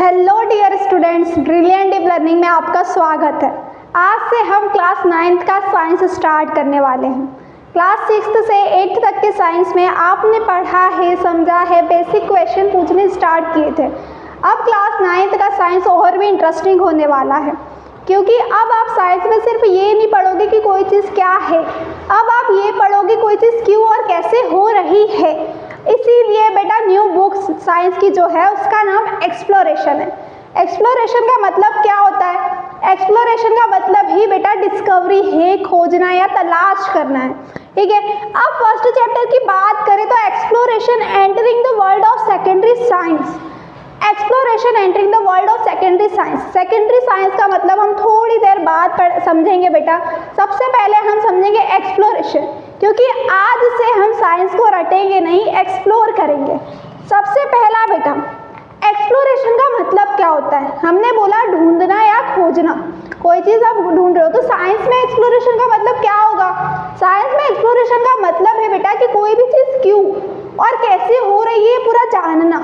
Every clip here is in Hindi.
Hello dear students, Brilliant Deep Learning में आपका स्वागत है। आज से हम क्लास 9th का साइंस स्टार्ट करने वाले हैं। क्लास 6th से 8th तक के साइंस में आपने पढ़ा है, समझा है, बेसिक क्वेश्चन पूछने स्टार्ट किए थे। अब क्लास 9th का साइंस और भी इंटरेस्टिंग होने वाला है, क्योंकि अब आप साइंस में सिर्फ ये नहीं पढ़ोगे कि कोई चीज़ क्या है, अब आप ये पढ़ोगे कोई चीज़ क्यों और कैसे हो रही है। इसीलिए बेटा न्यू बुक्स साइंस की जो है उसका नाम एक्सप्लोरेशन है। एक्सप्लोरेशन का मतलब क्या होता है? एक्सप्लोरेशन का मतलब ही बेटा डिस्कवरी है, खोजना या तलाश करना है। ठीक है, अब फर्स्ट चैप्टर की बात करें तो exploration entering the world of secondary science. Exploration entering the world of secondary science. Secondary science का मतलब हम थोड़ी देर बाद समझेंगे बेटा। सबसे पहले हम समझेंगे एक्सप्लोरेशन, क्योंकि आज से हम साइंस को रटेंगे नहीं, एक्सप्लोर करेंगे। सबसे पहला बेटा एक्सप्लोरेशन का मतलब क्या होता है? हमने बोला ढूंढना या खोजना, कोई चीज़ आप ढूंढ रहे हो, तो साइंस में एक्सप्लोरेशन का मतलब क्या होगा? साइंस में एक्सप्लोरेशन का मतलब है बेटा कि कोई भी चीज़ क्यों और कैसे हो रही है पूरा जानना।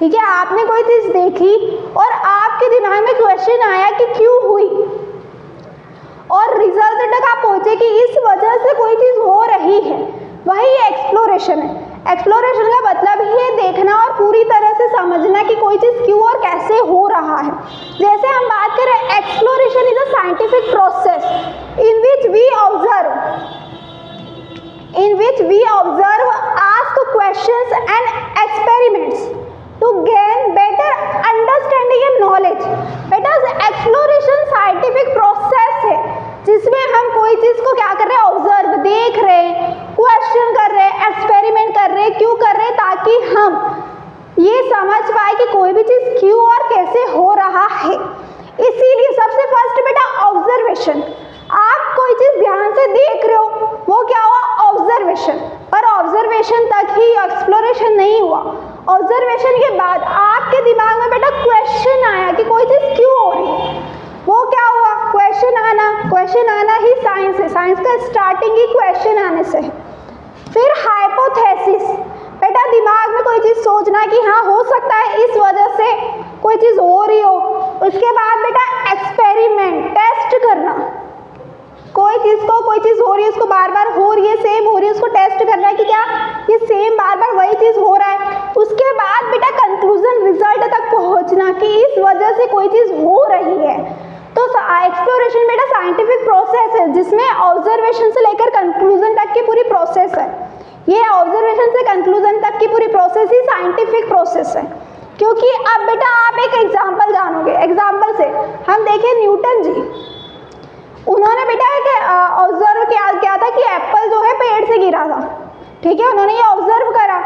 ठीक है, आपने कोई चीज़ देखी और आपके दिमाग में क्वेश्चन आया कि क्यों हुई, और रिजल्ट तक आप पहुंचे कि इस वजह से कोई चीज़ हो रही है, वही एक्सप्लोरेशन है। एक्सप्लोरेशन का मतलब ही देखना और पूरी तरह से समझना कि कोई चीज़ क्यों और कैसे हो रहा है। जैसे हम बात करें, exploration is a scientific process in which we observe ask questions and experiments to gain better understanding and knowledge. बेटा एक्सप्लोरेशन साइंटिफिक प्रोसेस है जिसमें हम कोई चीज़ को क्या कर रहे हैं? ऑब्जर्व, देख रहे हैं, क्वेश्चन कर रहे हैं, एक्सपेरिमेंट कर रहे हैं। क्यों कर रहे हैं? ताकि हम ये समझ पाए कि कोई भी चीज़ क्यों और कैसे हो रहा है। इसीलिए सबसे फर्स्ट बेटा ऑब्जर्वेशन। आप कोई चीज़ ध्यान से देख रहे हो, वो क्या हुआ? ऑब्जर्वेशन। पर ऑब्जर्वेशन तक ही एक्सप्लोरेशन नहीं हुआ। ऑब्जर्वेशन के बाद आपके दिमाग में बेटा क्वेश्चन आया कि कोई चीज़ क्यों हो रही है, वो क्या हुआ? क्वेश्चन आना। क्वेश्चन आना ही साइंस है। साइंस का स्टार्टिंग ही क्वेश्चन आने से है। फिर हाइपोथेसिस। बेटा दिमाग में कोई चीज़ सोचना कि हाँ हो सकता है इस वजह से कोई चीज़ हो रही हो। उसके बाद बेटा एक्सपेरिमेंट, टेस्ट करना। कोई चीज़ हो रही है, उसको बार बार हो रही है, सेम हो रही है, उसको टेस्ट करना है कि क्या ये सेम बार बार वही चीज़ हो रहा है। उसके बाद बेटा कंक्लूजन, रिजल्ट तक पहुंचना कि इस वजह से कोई चीज़ हो रही है। तो एक्सप्लोरेशन बेटा साइंटिफिक प्रोसेस है जिसमें ऑब्जर्वेशन से लेकर कंक्लूजन तक की पूरी प्रोसेस है। ये ऑब्जर्वेशन से कंक्लूजन तक की पूरी प्रोसेस ही साइंटिफिक प्रोसेस है। क्योंकि अब बेटा आप एक एग्जाम्पल जानोगे। एग्जाम्पल से हम देखें न्यूटन जी, उन्होंने बेटा एक ऑब्जर्व किया था कि एप्पल जो है पेड़ से गिरा था। ठीक है, उन्होंने ये ऑब्जर्व करा।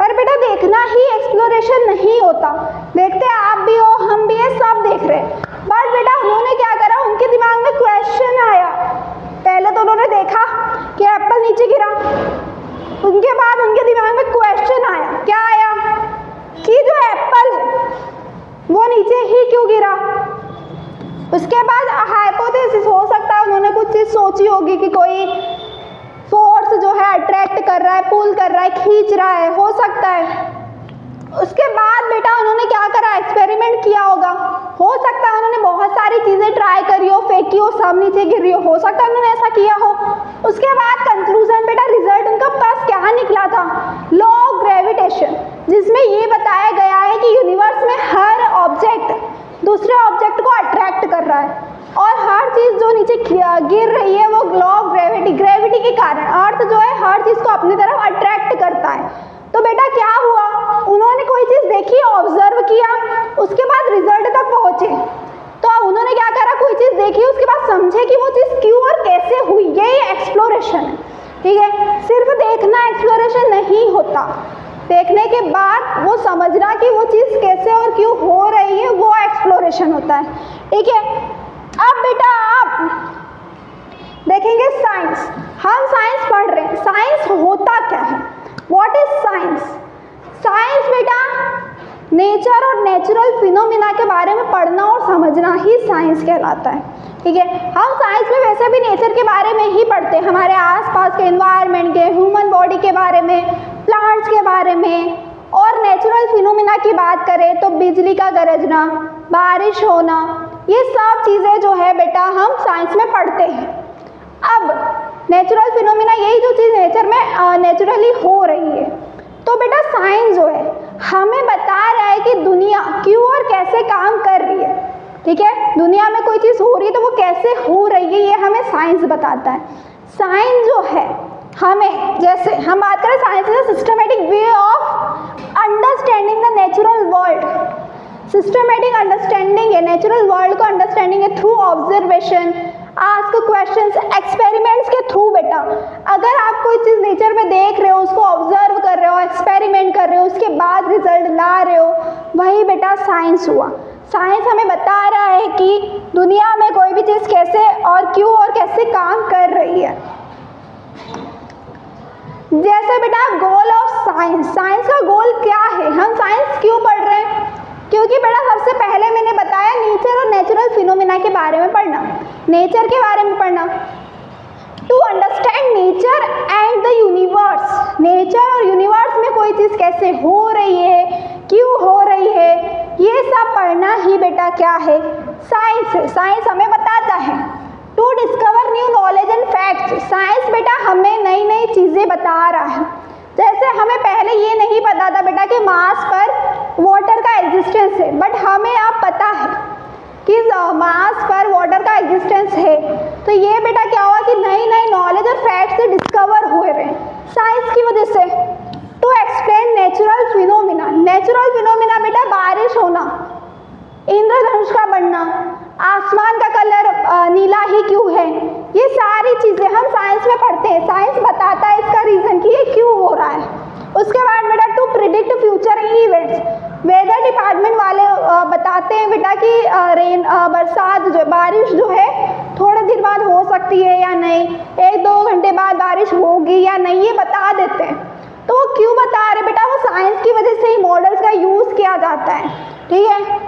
पर बेटा देखना ही एक्सप्लोरेशन नहीं होता। देखते आप भी हो, हम भी है, सब देख रहे हैं। बट बेटा उन्होंने क्या करा, उनके दिमाग में क्वेश्चन आया। पहले तो उन्होंने देखा कि एप्पल नीचे गिरा, उनके बाद उनके दिमाग में क्वेश्चन आया। क्या आया? कि जो एप्पल है वो नीचे ही क्यों गिरा। उसके बाद हाइपोथेसिस, हो सकता है उन्होंने कुछ चीज़ सोची होगी कि कोई फोर्स जो है अट्रैक्ट कर रहा है, पुल कर रहा है, खींच रहा है, हो सकता है। उसके बाद बेटा उन्होंने क्या करा? एक्सपेरिमेंट किया होगा। हो सकता है उन्होंने बहुत सारी चीज़ें ट्राई करी हो, फेंकी हो, सब नीचे गिर रही हो सकता है उन्होंने ऐसा किया हो। उसके बाद कंक्लूजन बेटा, रिजल्ट उनका पास क्या निकला था? लॉ ऑफ ग्रेविटेशन, जिसमें ये बताया गया है कि यूनिवर्स में हर ऑब्जेक्ट दूसरे ऑब्जेक्ट को अट्रैक्ट कर रहा है, और हर चीज़ जो नीचे गिर रही है वो लॉ ऑफ ग्रेविटी के कारण अर्थ जो है हर चीज़ को अपनी तरफ अट्रैक्ट करता है। तो बेटा क्या हुआ? उन्होंने कोई चीज़ देखी, ऑब्जर्व किया, उसके बाद रिजल्ट तक पहुंचे। तो उन्होंने क्या करा? कोई चीज़ देखी, उसके बाद समझे कि वो चीज़ क्यों और कैसे हुई। यही एक्सप्लोरेशन है। ठीक है, सिर्फ देखना एक्सप्लोरेशन नहीं होता, देखने के बाद वो समझना कि वो चीज़ कैसे और क्यों हो रही है, वो एक्सप्लोरेशन होता है। ठीक है, अब बेटा आप देखेंगे साइंस। हम साइंस पढ़ रहे हैं, साइंस होता क्या है? What is science? साइंस बेटा नेचर और नेचुरल फिनोमिना के बारे में पढ़ना और समझना ही साइंस कहलाता है। ठीक है, हम साइंस में वैसे भी नेचर के बारे में ही पढ़ते हैं, हमारे आसपास के एनवायरनमेंट के, ह्यूमन बॉडी के बारे में, प्लांट्स के बारे में, और नेचुरल फिनोमिना की बात करें तो बिजली का गरजना, बारिश होना, ये सब चीज़ें जो है बेटा हम साइंस में पढ़ते हैं। अब नेचुरल फिनोमिना यही जो चीज़ नेचर में नेचुरली हो रही है। तो बेटा साइंस जो है हमें बता रहा है कि दुनिया क्यों और कैसे काम कर रही है। ठीक है, दुनिया में कोई चीज़ हो रही है तो वो कैसे हो रही है, ये हमें साइंस बताता है। साइंस जो है हमें, जैसे हम बात करें science is a systematic way of understanding the natural world. Systematic understanding है नेचुरल वर्ल्ड को, अंडरस्टैंडिंग है through observation, ask questions, experiments के थ्रू। बेटा अगर आप कोई चीज़ नेचर में देख रहे हो, उसको ऑब्जर्व कर रहे हो, एक्सपेरिमेंट कर रहे हो, उसके बाद रिजल्ट ला रहे हो, वही बेटा साइंस हुआ। साइंस हमें बता रहा है कि दुनिया में कोई भी चीज़ कैसे और क्यों और कैसे काम कर रही है। जैसे बेटा गोल ऑफ साइंस, साइंस का गोल क्या है, हम साइंस क्यों पढ़ रहे हैं? क्योंकि बेटा सबसे पहले मैंने बताया नेचर और नेचुरल फिनोमिना के बारे में पढ़ना, नेचर के बारे में पढ़ना। To understand nature and the universe, nature और यूनिवर्स में कोई चीज़ कैसे हो रही है, क्यों हो रही है, ये सब पढ़ना ही बेटा क्या है, साइंस है। साइंस हमें बताता है। To discover new knowledge and facts, science बेटा हमें नई नई चीज़ें बता रहा है। जैसे हमें पहले ये नहीं पता था बेटा कि मार्स पर वाटर का एग्जिस्टेंस है, बट हमें अब पता है कि मार्स पर वाटर का एग्जिस्टेंस है। तो ये बेटा क्या हुआ कि नई नई नॉलेज और फैक्ट्स डिस्कवर हो रहे हैं साइंस की वजह से। To explain natural phenomena, natural phenomena बेटा बारिश होना, इंद्रधनुष का बनना, आसमान का कलर नीला ही क्यों है, ये सारी चीज़ें हम साइंस में पढ़ते हैं। साइंस बताता है इसका रीज़न कि ये क्यों हो रहा है। उसके बाद बेटा to predict future events, weather department वाले बताते हैं बेटा कि बरसात जो बारिश जो है थोड़े दिन बाद हो सकती है या नहीं, 1-2 घंटे बाद बारिश होगी या नहीं, ये बता देते हैं। तो वो क्यों बता रहे बेटा, वो साइंस की वजह से ही मॉडल्स का यूज़ किया जाता है। ठीक है,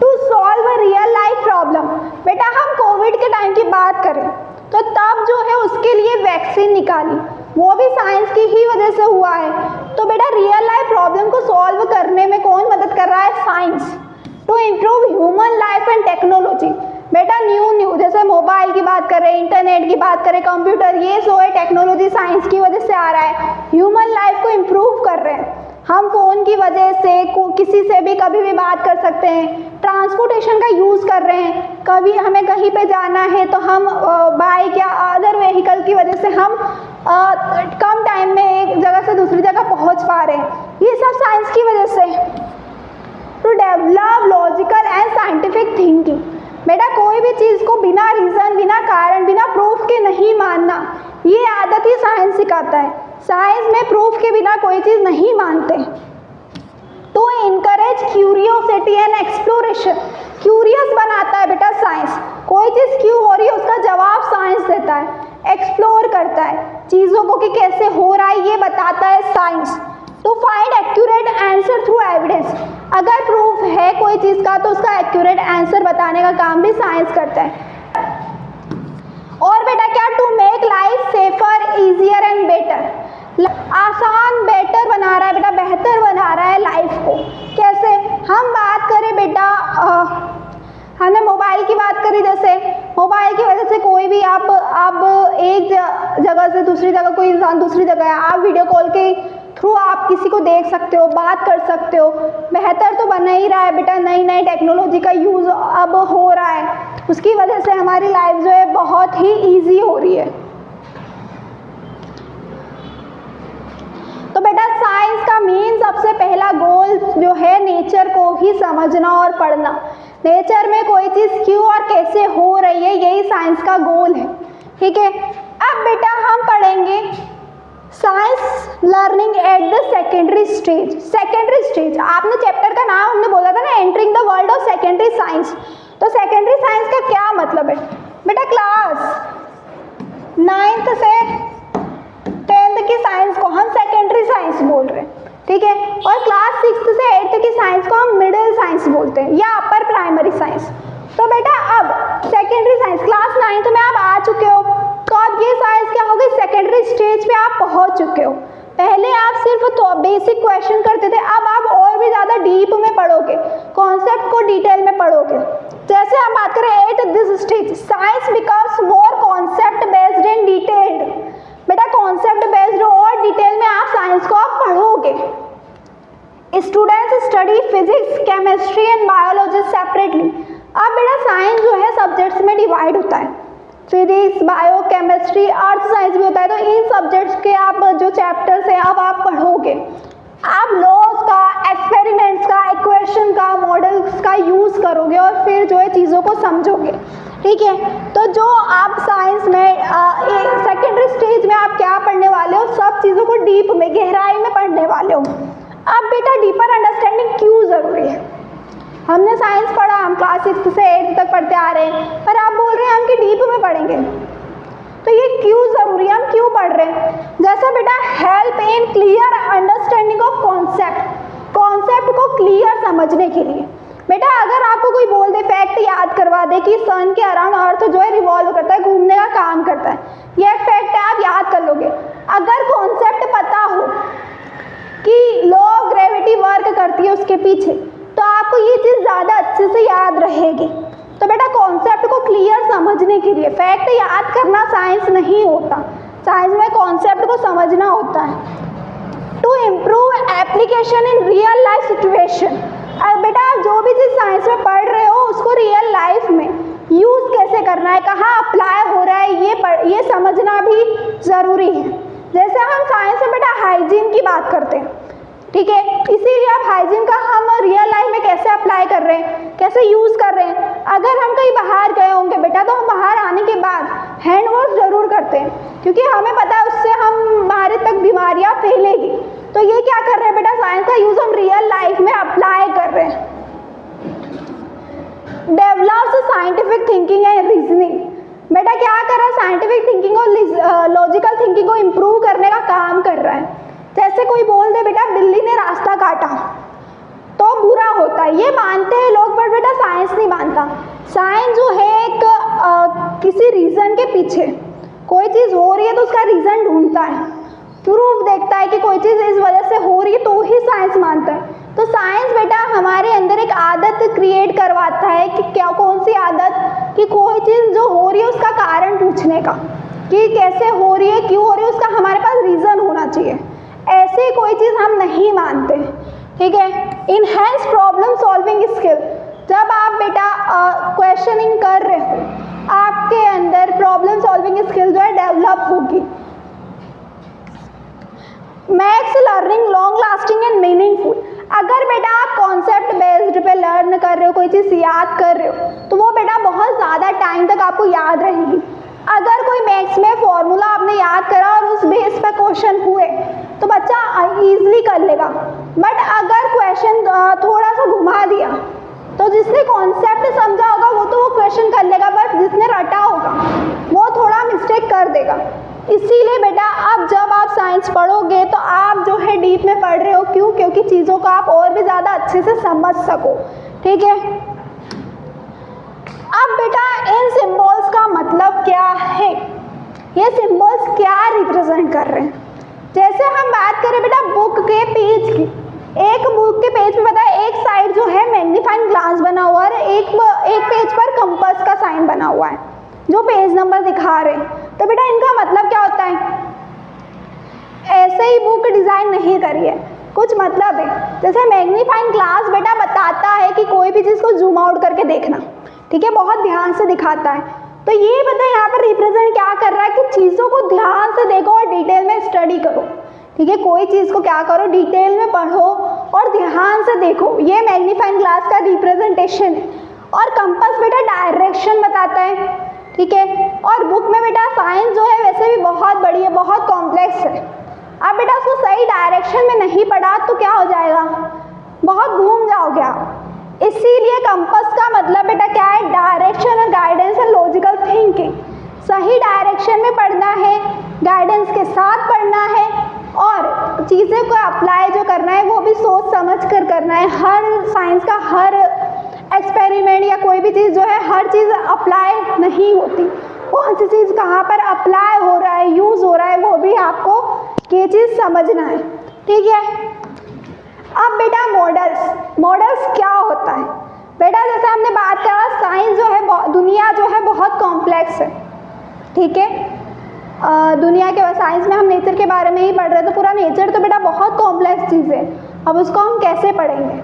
to solve a real life problem, बेटा हम कोविड के टाइम की बात करें तो तब जो है उसके लिए वैक्सीन निकाली, वो भी साइंस की ही वजह से हुआ है। तो बेटा रियल लाइफ प्रॉब्लम को सॉल्व करने में कौन मदद कर रहा है, science. To improve human life and technology, बेटा न्यू जैसे मोबाइल की बात करें, इंटरनेट की बात करें, कंप्यूटर, ये सो है टेक्नोलॉजी साइंस की वजह से आ रहा है। ह्यूमन लाइफ को इम्प्रूव कर रहे हैं, हम फ़ोन की वजह से किसी से भी कभी भी बात कर सकते हैं, ट्रांसपोर्टेशन का यूज़ कर रहे हैं, कभी हमें कहीं पे जाना है तो हम बाइक या अदर व्हीकल की वजह से हम कम टाइम में एक जगह से दूसरी जगह पहुंच पा रहे हैं, ये सब साइंस की वजह से। To develop logical and scientific thinking, बेटा कोई भी चीज़ को बिना रीज़न, बिना कारण, बिना प्रूफ के नहीं मानना, ये आदत ही साइंस सिखाता है। साइंस में प्रूफ के बिना कोई चीज़ नहीं मानते। To encourage curiosity and exploration, curious बनाता है बेटा साइंस, कोई चीज़ क्यों हो रही है उसका जवाब साइंस देता है, एक्सप्लोर करता है चीज़ों को कि कैसे हो रहा है, ये बताता है science. To find accurate answer through evidence, अगर प्रूफ है कोई चीज़ का तो उसका एक्यूरेट आंसर बताने का काम भी साइंस करता है। और बेटा क्या, to make life safer, easier and better, आसान, बेटर बना रहा है बेटा, बेहतर बना रहा है लाइफ को। कैसे, हम बात करें बेटा, हमने मोबाइल की बात करी, जैसे मोबाइल की वजह से कोई भी आप एक जगह से दूसरी जगह, कोई इंसान दूसरी जगह है, आप वीडियो कॉल के थ्रू आप किसी को देख सकते हो, बात कर सकते हो, बेहतर तो बना ही रहा है बेटा, नई नई टेक्नोलॉजी का यूज़ अब हो रहा है, उसकी वजह से हमारी लाइफ जो है बहुत ही ईजी हो रही है। तो बेटा साइंस का मेन सबसे पहला गोल जो है नेचर को ही समझना और पढ़ना, नेचर में कोई चीज़ क्यों और कैसे हो रही है, यही साइंस का गोल है। ठीक है, अब बेटा हम पढ़ेंगे science learning at the secondary stage. Secondary stage, आपने चैप्टर का नाम हमने बोला था ना, entering the world of secondary science. तो सेकेंडरी साइंस का क्या मतलब है बेटा, क्लास 9th से 10th की साइंस को हम सेकेंडरी साइंस बोल रहे हैं। ठीक है, और क्लास 6th से 8th की साइंस को हम मिडिल साइंस बोलते हैं या अपर प्राइमरी साइंस। तो बेटा अब सेकेंडरी साइंस क्लास 9th में आप आ चुके हो, तो अब ये साइंस क्या होगी, सेकेंडरी स्टेज पे आप पहुंच चुके हो। पहले आप सिर्फ तो बेसिक क्वेश्चन करते थे, अब आप और भी ज़्यादा डीप में पढ़ोगे, कॉन्सेप्ट को डिटेल में पढ़ोगे। जैसे हम बात करें at this stage science becomes more concept based and detailed. बेटा कॉन्सेप्ट बेस्ड और डिटेल में आप साइंस को आप पढ़ोगे। Students study physics, chemistry and biology separately. अब बेटा साइंस जो है सब्जेक्ट्स में डिवाइड होता है, physics, bio, chemistry, earth science भी होता है। तो इन सब्जेक्ट्स के आप जो चैप्टर्स हैं अब आप पढ़ोगे, आप लॉज का, एक्सपेरिमेंट्स का, इक्वेशन का, मॉडल्स का यूज़ करोगे और फिर जो है चीज़ों को समझोगे। ठीक है, तो जो आप साइंस में सेकेंडरी स्टेज में आप क्या पढ़ने वाले हो, सब चीज़ों को डीप में, गहराई में पढ़ने वाले हो। अब बेटा डीपर अंडरस्टैंडिंग क्यों ज़रूरी है? हमने साइंस पढ़ा, हम क्लास 6 से 8 तक पढ़ते आ रहे हैं, पर आप बोल रहे हैं हम कि डीप में पढ़ेंगे, तो ये क्यों ज़रूरी है, हम क्यों पढ़ रहे हैं? जैसा बेटा help in clear understanding of concept को क्लियर समझने के लिए। बेटा अगर आपको कोई बोल दे, फैक्ट याद करवा दे कि सन के अराउंड अर्थ जो है रिवॉल्व करता है, घूमने का काम करता है, ये फैक्ट है, आप याद कर लोगे। अगर कॉन्सेप्ट पता हो कि लॉ ऑफ ग्रेविटी वर्क करती है उसके पीछे, तो आपको ये चीज़ ज़्यादा अच्छे से याद रहेगी। तो बेटा कॉन्सेप्ट को क्लियर समझने के लिए, फैक्ट याद करना साइंस नहीं होता, साइंस में कॉन्सेप्ट को समझना होता है। To improve application in real life situation. अब बेटा आप जो भी चीज़ साइंस में पढ़ रहे हो उसको रियल लाइफ में यूज़ कैसे करना है, कहाँ अप्लाई हो रहा है, ये समझना भी ज़रूरी है। जैसे हम साइंस में बेटा हाइजीन की बात करते हैं, ठीक है, इसीलिए अब हाइजीन का हम रियल लाइफ में कैसे अप्लाई कर रहे हैं, कैसे यूज़ कर रहे हैं। अगर हम कहीं बाहर गए होंगे बेटा, तो हम बाहर आने के बाद हैंड वॉश ज़रूर करते हैं, क्योंकि हमें पता है उससे हमारे तक बीमारियाँ फैलेगी। तो ये क्या कर रहे हैं बेटा, साइंस का यूज़ हम रियल लाइफ में अप्लाई कर रहे हैं। Develops scientific thinking and reasoning. बेटा क्या कर रहा है, साइंटिफिक थिंकिंग और लॉजिकल थिंकिंग को इम्प्रूव करने का काम कर रहा है। जैसे कोई बोल दे बेटा बिल्ली ने रास्ता काटा तो बुरा होता है, ये मानते हैं लोग, पर बेटा साइंस नहीं मानता। साइंस जो है एक किसी रीज़न के पीछे कोई चीज़ हो रही है तो उसका रीज़न ढूंढता है, प्रूफ देखता है कि कोई चीज़ इस वजह से हो रही है, तो ही साइंस मानता है। तो साइंस बेटा हमारे अंदर एक आदत क्रिएट करवाता है कि क्या, कौन सी आदत, कि कोई चीज़ जो हो रही है उसका कारण पूछने का, कि कैसे हो रही है, क्यों हो रही है, उसका हमारे पास रीज़न होना चाहिए। ऐसे कोई चीज़ हम नहीं मानते। ठीक है, इनहेंस प्रॉब्लम सॉल्विंग स्किल। जब आप बेटा क्वेश्चनिंग कर रहे हो, आपके अंदर प्रॉब्लम सॉल्विंग स्किल जो है डेवलप होगी। Max learning long lasting and meaningful. अगर बेटा आप कॉन्सेप्ट बेस्ड पे लर्न कर रहे हो, कोई चीज़ याद कर रहे हो, तो वो बेटा बहुत ज़्यादा टाइम तक आपको याद रहेगी। अगर कोई मैथ्स में फॉर्मूला आपने याद करा और उस बेस पर क्वेश्चन हुए तो बच्चा ईजिली कर लेगा। बट अगर क्वेश्चन थोड़ा सा घुमा दिया तो जिसने कॉन्सेप्ट समझा होगा वो तो वो क्वेश्चन कर लेगा, बट जिसने रटा होगा वो थोड़ा मिस्टेक कर देगा। इसीलिए बेटा अब जब आप साइंस पढ़ोगे तो आप जो है डीप में पढ़ रहे हो, क्यों? क्योंकि चीज़ों को आप और भी ज़्यादा अच्छे से समझ सको। ठीक है, अब बेटा इन सिंबल्स का मतलब क्या है, ये सिंबल्स क्या रिप्रेजेंट कर रहे हैं? जैसे हम बात करें बेटा बुक के पेज की, एक बुक के पेज पे पता है एक साइड जो है मैग्नीफाइंग ग्लास बना हुआ है, एक पेज पर कंपास का साइन बना हुआ है जो पेज नंबर दिखा रहे हैं। तो बेटा इनका मतलब क्या होता है? ऐसे ही बुक डिज़ाइन नहीं करी है, कुछ मतलब है। जैसे मैग्नीफाइंग ग्लास बेटा बताता है कि कोई भी चीज़ को जूम आउट करके देखना, ठीक है, बहुत ध्यान से दिखाता है। तो ये पता है यहाँ पर रिप्रेजेंट क्या कर रहा है कि चीज़ों को ध्यान से देखो और डिटेल में स्टडी करो। ठीक है, कोई चीज़ को क्या करो, डिटेल में पढ़ो और ध्यान से देखो। ये मैग्नीफाइंग ग्लास का रिप्रेजेंटेशन है। और कंपास बेटा डायरेक्शन बताता है, ठीक है। और बुक में बेटा साइंस जो है वैसे भी बहुत बड़ी है, बहुत कॉम्प्लेक्स है। अब बेटा उसको सही डायरेक्शन में नहीं पढ़ा तो क्या हो जाएगा, बहुत घूम जाओगे आप। इसीलिए कंपास का मतलब बेटा क्या है, डायरेक्शन और गाइडेंस एंड लॉजिकल थिंकिंग। सही डायरेक्शन में पढ़ना है, गाइडेंस के साथ पढ़ना है और चीज़ों को अप्लाई जो करना है वो भी सोच समझ कर करना है। हर साइंस का हर एक्सपेरिमेंट या कोई भी चीज़ जो है हर चीज़ अप्लाई नहीं होती, कौन सी चीज़ कहाँ पर अप्लाई हो रहा है, यूज़ हो रहा है, वो भी आपको ये चीज़ समझना है, ठीक है। अब बेटा मॉडल्स क्या होता है बेटा? जैसे हमने बात करा, साइंस जो है, दुनिया जो है बहुत कॉम्प्लेक्स है, ठीक है। दुनिया के साइंस में हम नेचर के बारे में ही पढ़ रहे हैं, तो पूरा नेचर तो बेटा बहुत कॉम्प्लेक्स चीज़ है। अब उसको हम कैसे पढ़ेंगे?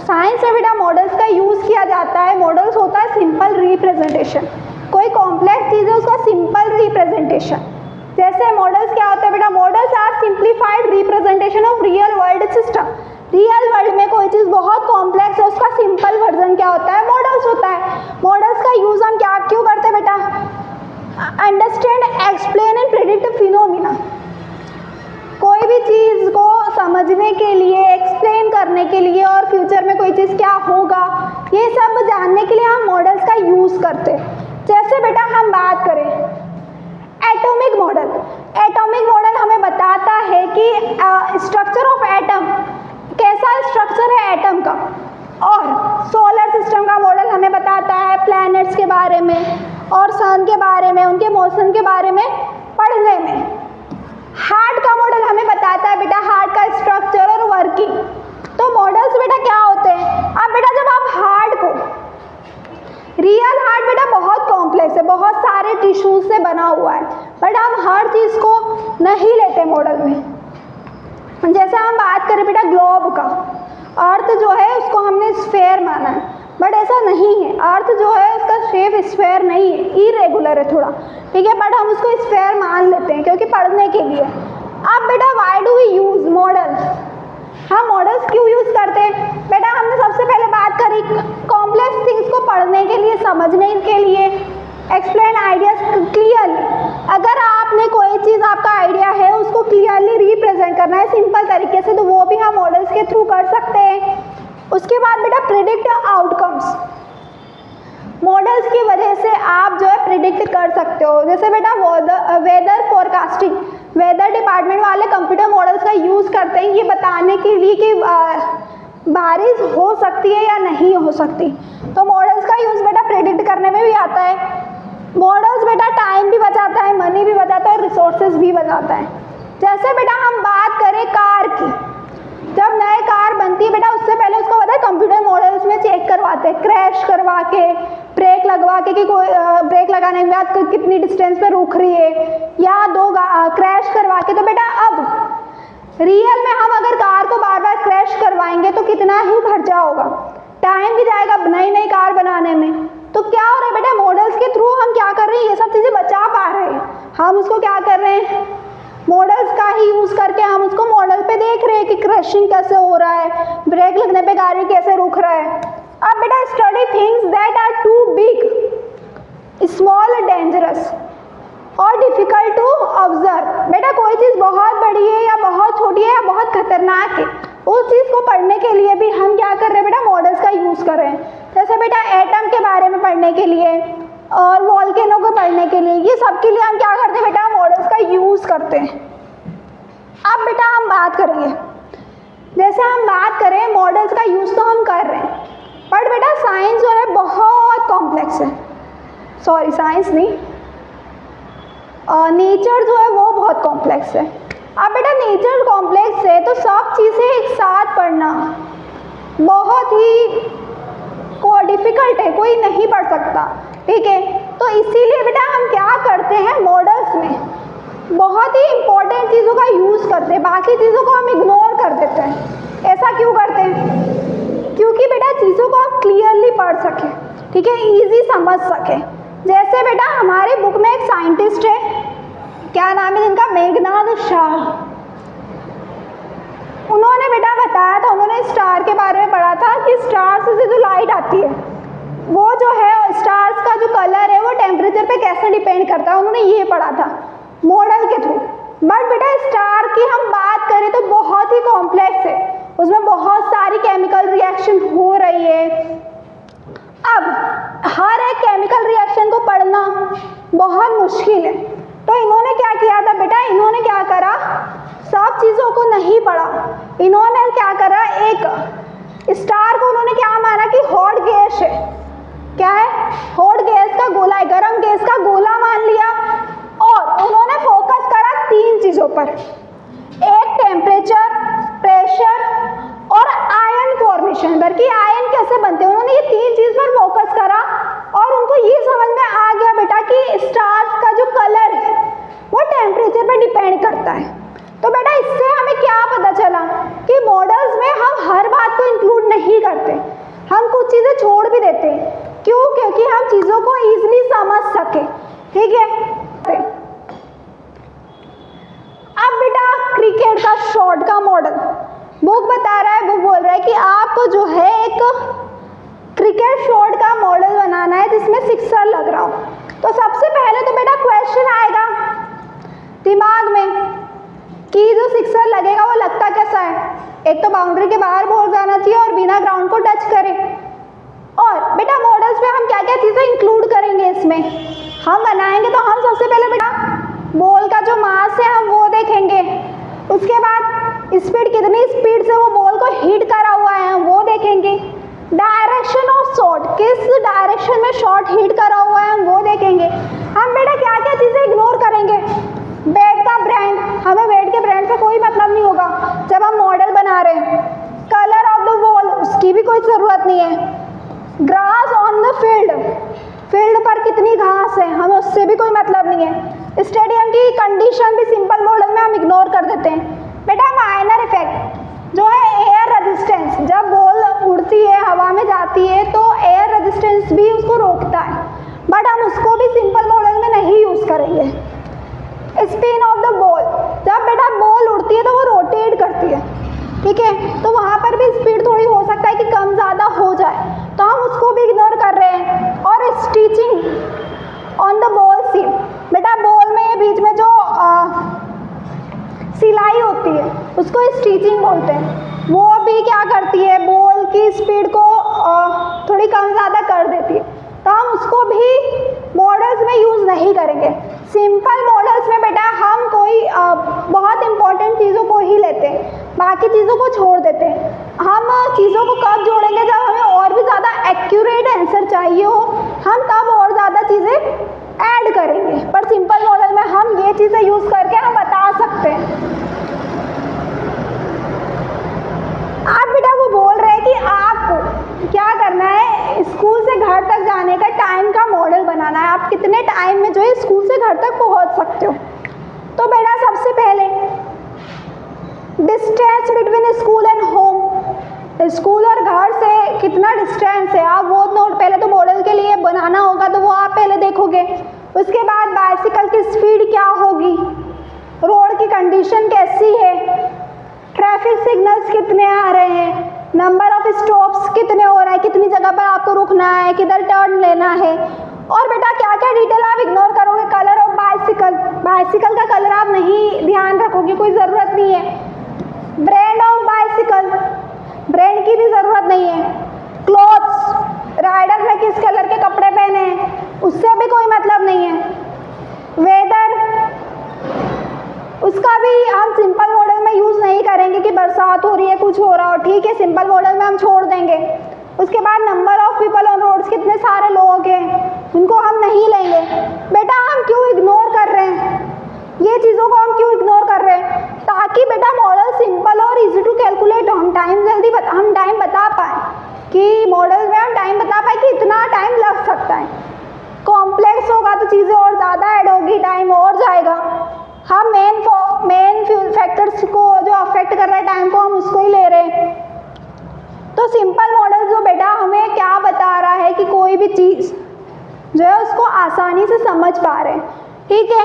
साइंस में बेटा मॉडल्स का यूज़ किया जाता है। मॉडल्स होता है सिंपल रिप्रेजेंटेशन। कोई कॉम्प्लेक्स चीज़ है उसका सिंपल रिप्रेजेंटेशन। जैसे मॉडल्स क्या होते हैं बेटा? Models are simplified representation of real world system. Real world में कोई चीज़ बहुत कॉम्प्लेक्स है, उसका सिंपल वर्जन क्या होता है? मॉडल्स होता है। मॉडल्स का यूज़ हम क्यों करते हैं बेटा? Understand, explain and predict phenomena. कोई भी चीज़ को समझने के लिए, एक्सप्लेन करने के लिए और फ्यूचर में कोई चीज़ क्या होगा, ये सब जानने के लिए हम मॉडल्स का यूज़ करते हैं। जैसे बेटा हम बात करें एटॉमिक मॉडल हमें बताता है कि स्ट्रक्चर ऑफ एटम, कैसा स्ट्रक्चर है एटम का। और सोलर सिस्टम का मॉडल हमें बताता है प्लैनेट्स के बारे में और सन के बारे में, उनके मौसम के बारे में पढ़ने में। हार्ट का मॉडल हमें बताता है बेटा हार्ट का स्ट्रक्चर और वर्किंग। तो मॉडल्स बेटा क्या होते हैं? अब बेटा जब आप हार्ट को, रियल हार्ट बेटा बहुत कॉम्प्लेक्स है, बहुत सारे टिश्यूज से बना हुआ है, बट हम हर चीज़ को नहीं लेते मॉडल में। जैसे हम बात करें बेटा ग्लोब का, अर्थ जो है उसको हमने स्फेयर माना है, बट ऐसा नहीं है। अर्थ जो है उसका शेप स्फेयर नहीं है, इरेगुलर है थोड़ा, ठीक है, बट हम उसको स्फेयर मान लेते हैं क्योंकि पढ़ने के लिए। अब बेटा why do we use models? हम मॉडल्स क्यों यूज़ करते हैं बेटा? हमने सबसे पहले बात करी कॉम्प्लेक्स थिंग्स को पढ़ने के लिए, समझने के लिए, एक्सप्लेन आइडियाज क्लियरली। अगर आपने कोई चीज़, आपका आइडिया है, उसको क्लियरली रिप्रेजेंट करना है सिंपल तरीके से, तो वो भी हम मॉडल्स के थ्रू कर सकते हैं। उसके बाद बेटा प्रिडिक्ट आउटकम्स। मॉडल्स की वजह से आप जो है प्रिडिक्ट कर सकते हो। जैसे बेटा वेदर फोरकास्टिंग, वेदर डिपार्टमेंट वाले कंप्यूटर मॉडल्स का यूज़ करते हैं ये बताने के लिए कि बारिश हो सकती है या नहीं हो सकती। तो मॉडल्स का यूज़ बेटा प्रिडिक्ट करने में भी आता है। मॉडल्स बेटा टाइम भी बचाता है, मनी भी बचाता है, रिसोर्सेज भी बचाता है। जैसे बेटा हम बात करें कार की, जब नए कार बनती है बेटा उससे पहले उसको पता है कंप्यूटर मॉडल्स में चेक करवाते हैं, क्रैश करवा के, ब्रेक लगवा के कि कोई ब्रेक लगाने के बाद कितनी डिस्टेंस पे रुक रही है, या दो क्रैश करवा के। तो बेटा अब रियल में हम अगर कार को बार बार क्रैश करवाएंगे तो कितना ही खर्चा होगा, टाइम भी जाएगा नई नई कार बनाने में। तो क्या हो रहा है बेटा? मॉडल्स के थ्रू हम क्या कर रहे हैं? ये सब चीज़ें बचा पा रहे हैं। हम उसको क्या कर रहे हैं? मॉडल्स का ही यूज़ करके हम उसको मॉडल पे देख रहे हैं कि क्रैशिंग कैसे हो रहा है, ब्रेक लगने पे गाड़ी कैसे रुक रहा है। अब बेटा study things that are too big, small, dangerous और डिफिकल्ट टू ऑब्जर्व। बेटा कोई चीज़ बहुत बड़ी है या बहुत छोटी है या बहुत खतरनाक है, उस चीज़ को पढ़ने के लिए भी हम क्या कर रहे हैं बेटा? मॉडल्स का यूज़ कर रहे हैं। जैसे बेटा एटम के बारे में पढ़ने के लिए और वॉल्केनो को पढ़ने के लिए, ये सब के लिए हम क्या करते हैं बेटा? मॉडल्स का यूज़ करते हैं। अब बेटा हम बात करेंगे, जैसे हम बात करें मॉडल्स का यूज़ तो हम कर रहे हैं, बट बेटा साइंस जो है बहुत कॉम्प्लेक्स है। सॉरी साइंस नहीं, नेचर जो है वो बहुत कॉम्प्लेक्स है। अब बेटा नेचर कॉम्प्लेक्स है तो सब चीज़ें एक साथ पढ़ना बहुत ही डिफ़िकल्ट है, कोई नहीं पढ़ सकता, ठीक है। तो इसीलिए बेटा हम क्या करते हैं? मॉडल्स में बहुत ही इंपॉर्टेंट चीज़ों का यूज़ करते हैं, बाकी चीज़ों को हम इग्नोर कर देते हैं। ऐसा क्यों करते हैं? क्योंकि बेटा चीज़ों को आप क्लियरली पढ़ सकें, ठीक है, ईजी समझ सकें। जैसे बेटा हमारे बुक में एक साइंटिस्ट है, क्या नाम है जिनका? मेघनाद शाह। उन्होंने बेटा बताया था, उन्होंने स्टार के बारे में पढ़ा था कि स्टार से जो लाइट आती है वो जो है स्टार्स का जो कलर है वो टेम्परेचर पे कैसे डिपेंड करता है, उन्होंने ये पढ़ा था मॉडल के थ्रू। बट बेटा स्टार की हम बात करें तो बहुत ही कॉम्प्लेक्स है, उसमें बहुत सारी केमिकल रिएक्शन हो रही है। अब हर एक केमिकल रिएक्शन को पढ़ना बहुत मुश्किल है, तो इन्होंने क्या किया था बेटा? इन्होंने क्या करा? सब चीज़ों को नहीं पढ़ा, इन्होंने क्या करा? एक स्टार को उन्होंने क्या माना कि हॉट गैस है, क्या है? हॉट गैस का गोला है, गर्म गैस का गोला मान लिया, और उन्होंने फोकस करा तीन चीज़ों पर। प्रेशर और आयन फॉर्मेशन, बल्कि आयन कैसे बनते हैं। उन्होंने ये 3 चीज पर फोकस करा और उनको ये समझ में आ गया बेटा कि स्टार्स का जो कलर है वो टेम्परेचर पर डिपेंड करता है। तो बेटा इससे हमें क्या पता चला कि मॉडल्स में हम हर बात को इंक्लूड नहीं करते, हम कुछ चीजें छोड़ भी देते हैं। क्यों? क्योंकि हम चीजों को इजीली समझ सके। ठीक है, अब बेटा क्रिकेट का शॉट का मॉडल बुक बता रहा है, बुक बोल रहा है कि आपको जो है एक क्रिकेट शॉट का मॉडल बनाना है जिसमें सिक्सर लग रहा हो। तो सबसे पहले तो बेटा क्वेश्चन आएगा दिमाग में कि जो सिक्सर लगेगा वो लगता कैसा है। एक तो बाउंड्री के बाहर बॉल जाना चाहिए और बिना ग्राउंड को टच करे। और बेटा मॉडल्स में हम क्या क्या चीज़ें इंक्लूड करेंगे, इसमें हम बनाएंगे तो हम सबसे पहले बेटा बॉल का जो मास है हम वो देखेंगे। उसके बाद स्पीड, कितनी स्पीड से वो बॉल को हिट करा हुआ है हम वो देखेंगे। डायरेक्शन ऑफ शॉट, किस डायरेक्शन में शॉट हिट करा हुआ है हम वो देखेंगे। हम बेटा क्या क्या चीज़ें इग्नोर करेंगे। बैट का ब्रांड, हमें बैट के ब्रांड से कोई मतलब नहीं होगा जब हम मॉडल बना रहे हैं। कलर ऑफ द बॉल, उसकी भी कोई ज़रूरत नहीं है। Grass on the field, field पर कितनी घास है हमें उससे भी कोई मतलब नहीं है। स्टेडियम की कंडीशन भी सिंपल मॉडल में हम इग्नोर कर देते हैं। बेटा माइनर इफेक्ट जो है एयर रेजिस्टेंस, जब बॉल उड़ती है हवा में जाती है तो एयर रेजिस्टेंस भी उसको रोकता है, बट हम उसको भी सिंपल मॉडल में नहीं यूज़ करेंगे। स्पिन ऑफ द बॉल, जब बेटा बॉल उड़ती है तो वो रोटेट करती है, ठीक है, तो वहाँ पर भी स्पीड थोड़ी हो सकता है कि कम ज़्यादा हो जाए, तो हम उसको भी इग्नोर कर रहे हैं। और स्टिचिंग ऑन द बॉल सीम, बेटा बॉल में बीच में जो सिलाई होती है उसको स्टिचिंग बोलते हैं, वो भी क्या करती है बॉल की स्पीड को थोड़ी कम ज़्यादा कर देती है, तो हम उसको भी मॉडल्स में यूज़ नहीं करेंगे। सिंपल मॉडल्स में बेटा हम कोई बहुत इंपॉर्टेंट चीज़ों को ही लेते हैं, बाकी चीज़ों को छोड़ देते हैं। हम चीज़ों को कब जोड़ेंगे जब हमें और भी ज़्यादा एक्यूरेट आंसर चाहिए हो, हम तब और ज़्यादा चीज़ें ऐड करेंगे, पर सिंपल मॉडल में हम ये चीज़ें यूज़ करके हम बता सकते हैं। आप बेटा वो बोल रहे हैं कि आपको क्या करना है, स्कूल से घर तक जाने का टाइम का मॉडल बनाना है, आप कितने टाइम में जो है स्कूल से घर तक पहुंच सकते हो। तो बेटा सबसे पहले distance between school and home, school और घर से कितना डिस्टेंस है आप वो नोट पहले तो मॉडल के लिए बनाना होगा, तो वो आप पहले देखोगे। उसके बाद बाइसिकल की स्पीड क्या होगी, रोड की कंडीशन कैसी है, ट्रैफिक सिग्नल्स कितने आ रहे हैं, नंबर ऑफ स्टॉप्स कितने हो रहा है, कितनी जगह पर आपको रुकना है, किधर टर्न लेना है। और बेटा क्या क्या डिटेल आप इग्नोर करोगे, कलर ऑफ बाइसिकल, बाइसिकल का कलर आप नहीं ध्यान रखोगे, कोई ज़रूरत नहीं है। ब्रांड ऑफ बाइसिकल, ब्रांड की भी ज़रूरत नहीं है। क्लॉथ्स, राइडर ने किस कलर के कपड़े पहने हैं उससे भी कोई मतलब नहीं है। वेदर, उसका भी हम सिंपल मॉडल में यूज़ नहीं करेंगे कि बरसात हो रही है कुछ हो रहा हो, ठीक है, सिंपल मॉडल में हम छोड़ देंगे। उसके बाद number of people on roads, कितने सारे लोग हैं उनको हम नहीं लेंगे। बेटा हम क्यों इग्नोर कर रहे हैं, ये चीज़ों को हम क्यों इग्नोर कर रहे हैं, ताकि बेटा मॉडल सिंपल और इजी टू कैलकुलेट हो, हम टाइम बता पाए कि मॉडल में हम टाइम बता पाए कि इतना टाइम लग सकता है। कॉम्प्लेक्स होगा तो चीज़ें और ज़्यादा ऐड होगी, टाइम और जाएगा। हम मेन फैक्टर्स को जो अफेक्ट कर रहा है टाइम को हम उसको ही ले रहे हैं। तो सिंपल मॉडल जो बेटा हमें क्या बता रहा है कि कोई भी चीज़ जो है उसको आसानी से समझ पा रहे हैं, ठीक है।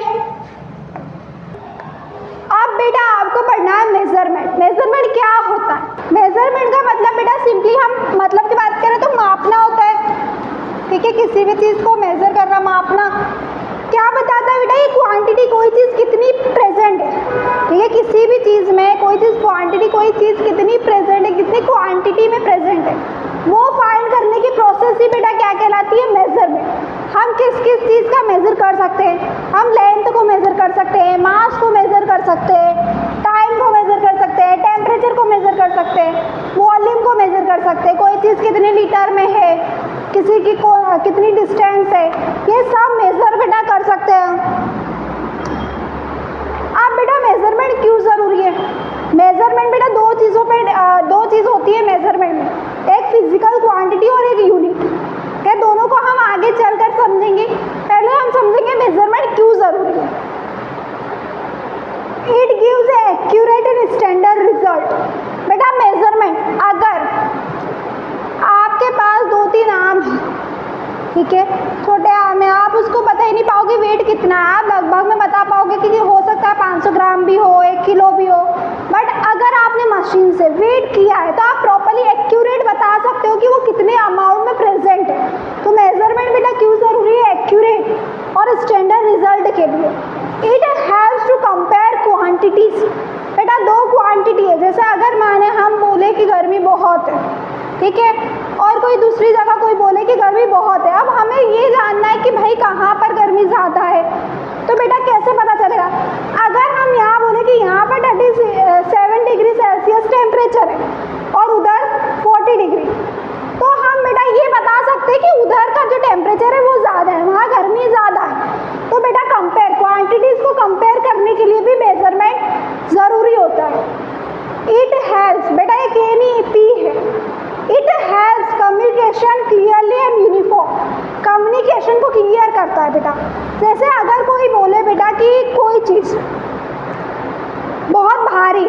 अब बेटा आपको पढ़ना है मेजरमेंट। मेजरमेंट क्या होता है, मेजरमेंट का मतलब बेटा सिंपली हम मतलब की बात करें तो मापना होता है, ठीक है, किसी भी चीज़ को मेजर करना, मापना। क्या बताता है बेटा ये क्वांटिटी, कोई चीज़ कितनी प्रेजेंट है, ठीक है, किसी भी चीज़ में कोई चीज़ क्वांटिटी, कोई चीज़ कितनी प्रेजेंट है, कितनी क्वांटिटी में प्रेजेंट है, वो फाइंड करने की प्रोसेस ही बेटा क्या कहलाती है, मेजरमेंट। हम किस किस चीज़ का मेजर कर सकते हैं, हम लेंथ को मेजर कर सकते हैं, मास को मेजर कर सकते हैं, टाइम को मेजर कर सकते हैं, टेम्परेचर को मेजर कर सकते हैं, वॉल्यूम को मेजर कर सकते हैं, कोई चीज़ कितने लीटर में है, किसी की कितनी डिस्टेंस है, ये सब मेजर बेटा कर सकते हैं। अब बेटा मेजरमेंट क्यों ज़रूरी है, मेजरमेंट बेटा दो चीज़ होती है मेजरमेंट में, एक फिजिकल क्वांटिटी और एक यूनिट। क्या दोनों को हम आगे चलकर समझेंगे, पहले हम समझेंगे मेजरमेंट क्यों जरूरी है। It gives accurate and standard result. बेटा मेजरमेंट, अगर आपके पास 2-3 आम है, ठीक है, छोटे आम है, आप उसको बता ही नहीं पाओगे वेट कितना है, आप लगभग में बता पाओगे कि हो सकता है 500 ग्राम भी हो, 1 किलो भी हो, बट अगर आपने मशीन से वेट किया है तो आप प्रॉपरली एक्यूरेट बता सकते हो कि वो कितने अमाउंट में प्रेजेंट है। तो मेजरमेंट बेटा क्यों ज़रूरी है, एक्यूरेट और स्टैंडर्ड रिजल्ट के लिए। It helps to compare quantities. बेटा 2 क्वांटिटी है, जैसे अगर माने हम बोले कि गर्मी बहुत है, ठीक है, और कोई दूसरी जगह कोई बोले कि गर्मी बहुत है, अब हमें ये जानना है कि भाई कहाँ पर गर्मी ज़्यादा है, तो बेटा कैसे पता चलेगा। अगर हम यहाँ बोले कि यहाँ पर 37 डिग्री सेल्सियस टेम्परेचर है और उधर 40 डिग्री, तो हम बेटा ये बता सकते हैं कि उधर का जो टेम्परेचर है वो ज़्यादा है, वहाँ गर्मी ज़्यादा है। तो बेटा कंपेयर क्वांटिटीज़ को कंपेयर करने के लिए भी मेजरमेंट ज़रूरी होता है। इट हेल्प्स, बेटा एक ए नहीं पी है, it helps communication clearly and uniform. Communication को क्लियर करता है बेटा। जैसे अगर कोई बोले बेटा कि कोई चीज़ बहुत भारी,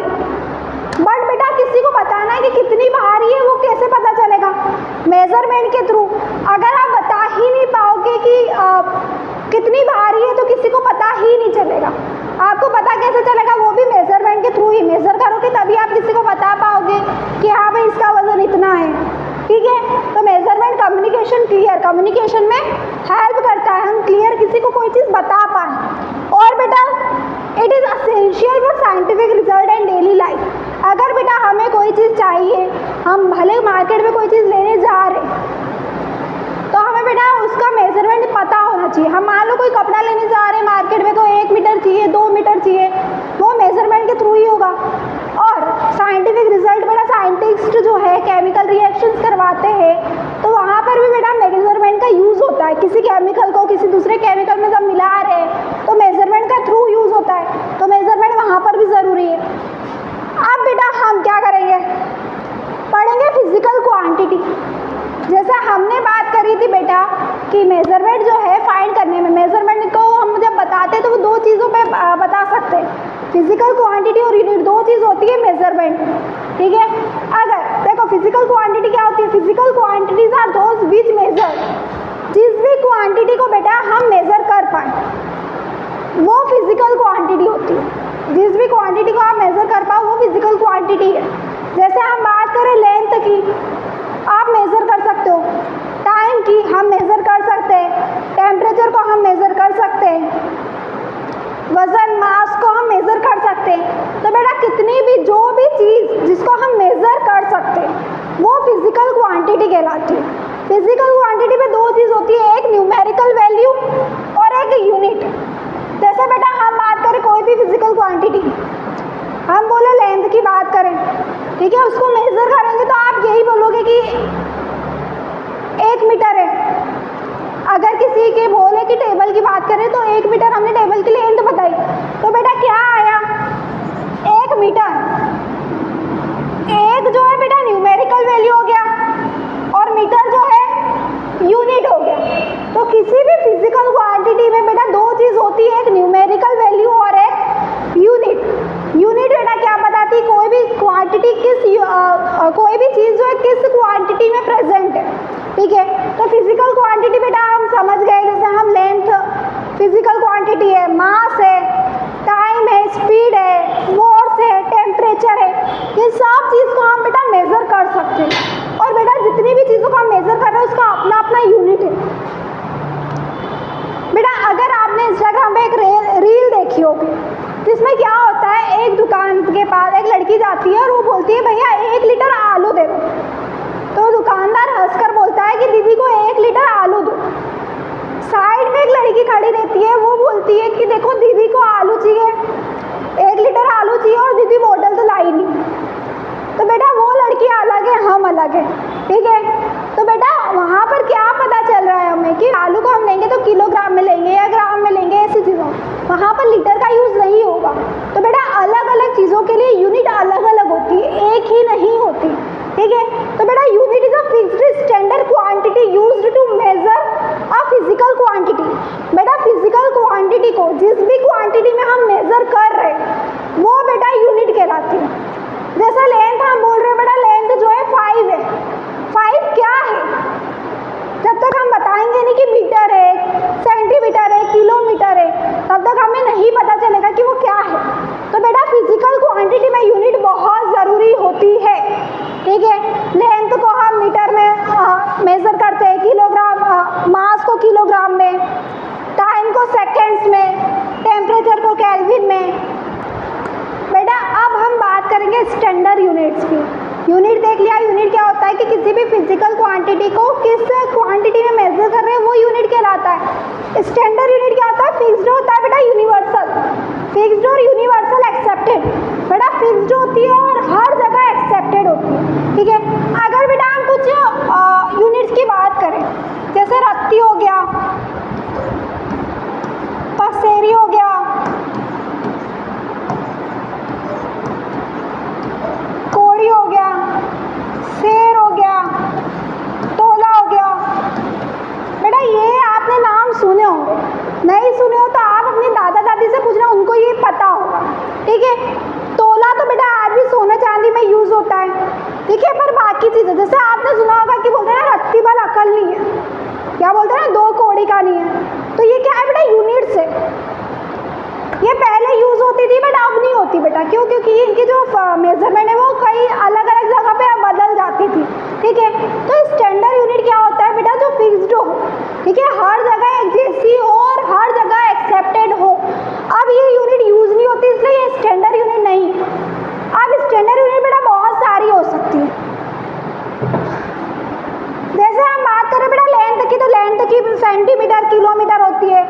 बट बेटा किसी को बताना है कि कितनी भारी है, वो कैसे पता चलेगा, मेजरमेंट के थ्रू। अगर आप बता ही नहीं पाओगे कि कितनी भारी है तो किसी को पता ही नहीं चलेगा। आपको पता कैसे चलेगा, वो भी मेजरमेंट के थ्रू ही मेजर करोगे तभी आप किसी को बता पाओगे कि हाँ भाई इसका वजन इतना है, ठीक है। तो मेजरमेंट कम्युनिकेशन क्लियर, कम्युनिकेशन में हेल्प करता है, हम क्लियर किसी को कोई चीज़ बता पाए। और बेटा it is essential for scientific result and daily life. अगर बेटा हमें कोई चीज़ चाहिए, हम भले मार्केट में कोई चीज़ लेने जा रहे, तो हमें बेटा उसका मेजरमेंट पता होना चाहिए। हम मान लो कोई कपड़ा लेने जा रहे हैं मार्केट में, तो 1 मीटर चाहिए, 2 मीटर चाहिए, वो मेजरमेंट के थ्रू ही होगा। और साइंटिफिक रिजल्ट बेटा साइंटिस्ट जो है केमिकल रिएक्शंस करवाते हैं, तो वहाँ पर भी बेटा मेजरमेंट का यूज़ होता है। किसी केमिकल को किसी दूसरे केमिकल में जब मिला रहे हैं तो मेजरमेंट का थ्रू यूज़ होता है, तो मेजरमेंट वहाँ पर भी ज़रूरी है। अब बेटा हम क्या करेंगे, पढ़ेंगे फिजिकल क्वांटिटी। जैसा हमने बात करी थी बेटा कि मेजरमेंट जो है फाइंड करने में, मेजरमेंट को हम जब बताते हैं तो वो 2 चीज़ों पे बता सकते हैं, फिजिकल क्वांटिटी और यूनिट। 2 चीज़ होती है मेजरमेंट, ठीक है। अगर देखो फिजिकल क्वांटिटी क्या होती है, physical quantities are those which measure, जिस भी क्वांटिटी को बेटा हम मेजर कर पाए वो फिजिकल क्वांटिटी होती है। जिस भी क्वांटिटी को आप मेजर कर पाओ वो फिजिकल क्वांटिटी है। जैसे हम बात करें लेंथ की, आप मेज़र कर सकते हो, टाइम की हम मेज़र कर सकते हैं, टेम्परेचर को हम मेज़र कर सकते हैं, वज़न मास को हम मेज़र कर सकते हैं। तो बेटा कितनी भी जो भी चीज़ जिसको हम मेज़र कर सकते हैं वो फिजिकल क्वांटिटी कहलाती है। फिजिकल क्वांटिटी में 2 चीज़ होती है, एक न्यूमेरिकल वैल्यू और एक यूनिट। जैसे बेटा हम बात करें कोई भी फिजिकल क्वांटिटी, हम बोले लेंथ की बात करें, ठीक है, उसको मेज़र करेंगे तो आप यही बोलोगे कि 1 मीटर है। अगर किसी के बोले कि टेबल की बात करें तो 1 मीटर, हमने टेबल की लेंथ बताई, तो बेटा क्या आया 1 मीटर। एक जो है बेटा न्यूमेरिकल वैल्यू हो गया और मीटर जो है यूनिट हो गया। तो किसी भी फिजिकल क्वांटिटी में बेटा 2 चीज़ होती है, एक न्यूमेरिकल वैल्यू और एक यूनिट। यूनिट बेटा क्या बताती है, कोई भी क्वांटिटी कोई भी चीज़ जो है किस क्वांटिटी में प्रेजेंट है, ठीक है। तो फिजिकल क्वांटिटी बेटा हम समझ गए, जैसे हम लेंथ फिजिकल क्वांटिटी है, मास है, टाइम है, स्पीड है, फोर्स है, टेम्परेचर है, ये सब चीज़ को हम बेटा मेज़र कर सकते हैं। और बेटा जितनी भी चीज़ों को हम मेज़र कर रहे हैं उसका अपना अपना यूनिट है। बेटा अगर आपने इंस्टाग्राम पे एक रील देखी होगी जिसमें क्या होता है, एक दुकान के पास एक लड़की जाती है और वो बोलती है भैया 1 लीटर आलू दे दो। तो दुकानदार हंसकर बोलता है कि दीदी को 1 लीटर आलू दो। साइड में एक लड़की खड़ी रहती है, वो बोलती है कि देखो दीदी को आलू चाहिए, 1 लीटर आलू चाहिए और दीदी बोतल तो लाई नहीं। तो बेटा वो लड़की अलग है, हम अलग है, ठीक है। तो बेटा वहाँ पर क्या पता चल रहा है हमें कि आलू को हम लेंगे तो किलोग्राम में लेंगे या ग्राम में लेंगे, ऐसी चीज़ों, वहाँ पर लीटर का यूज़ नहीं होगा। तो बेटा अलग अलग चीज़ों के लिए यूनिट अलग किसी भी फिजिकल क्वांटिटी को किस क्वांटिटी में मेजर कर रहे हैं वो यूनिट कहलाता है। स्टैंडर्ड यूनिट क्या होता है? फिक्स्ड होता है बेटा, यूनिवर्सल। फिक्स्ड और यूनिवर्सल एक्सेप्टेड, बेटा फिक्स्ड होती है और हर जगह एक्सेप्टेड होती है, ठीक है। अगर बेटा हम कुछ यूनिट्स की बात करें, जैसे रत्ती हो गया, पसेरी हो गया, कोड़ी हो गया, शेर हो गया, तोला हो गया, बेटा ये आपने नाम सुने होंगे, नहीं सुने हो तो आप अपनी दादा दादी से पूछना, उनको ये पता होगा, ठीक है। तोला तो बेटा आज भी सोने चांदी में यूज होता है, ठीक है। पर बाकी चीजें जैसे आपने सुना होगा कि बोलते हैं ना रत्ती भर अकल नहीं है, क्या बोलते हैं ना, दो कौड़ी का नहीं है, तो ये क्या है बेटा? यूनिट्स है। ये पहले यूज होती थी बट अब नहीं होती बेटा, क्यों? क्योंकि इनकी जो मेजरमेंट है वो कई अलग अलग जगह पे बदल जाती थी, ठीक है। तो स्टैंडर्ड यूनिट क्या होता है बेटा? जो फिक्स्ड हो, ठीक है, हर जगह एक जैसी हो और हर जगह एक्सेप्टेड हो। अब ये यूनिट यूज नहीं होती, इसलिए ये स्टैंडर्ड यूनिट नहीं। अब स्टैंडर्ड यूनिट बेटा बहुत सारी हो सकती है। जैसे हम बात करें बेटा लेंथ की, तो लेंथ की सेंटीमीटर, किलोमीटर होती है,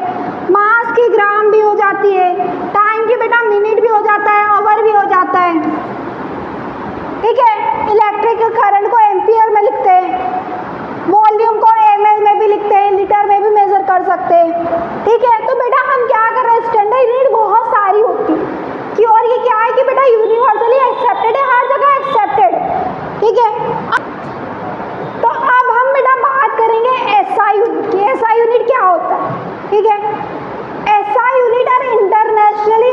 मास की ग्राम भी हो जाती है, टाइम की बेटा मिनट भी हो जाता है, आवर भी हो जाता है, ठीक है। इलेक्ट्रिक करंट को एम्पियर में लिखते हैं, वॉल्यूम को ml में भी लिखते हैं, लीटर में भी मेजर कर सकते हैं, ठीक है। तो बेटा हम क्या कर रहे हैं? स्टैंडर्ड यूनिट बहुत सारी होती है कि, और ये क्या है कि बेटा यूनिवर्सली एक्सेप्टेड है, हर जगह एक्सेप्टेड है, ठीक है। तो अब हम बेटा बात करेंगे एसआई यूनिट की। एसआई यूनिट क्या होता है, ठीक है। SI unit are internationally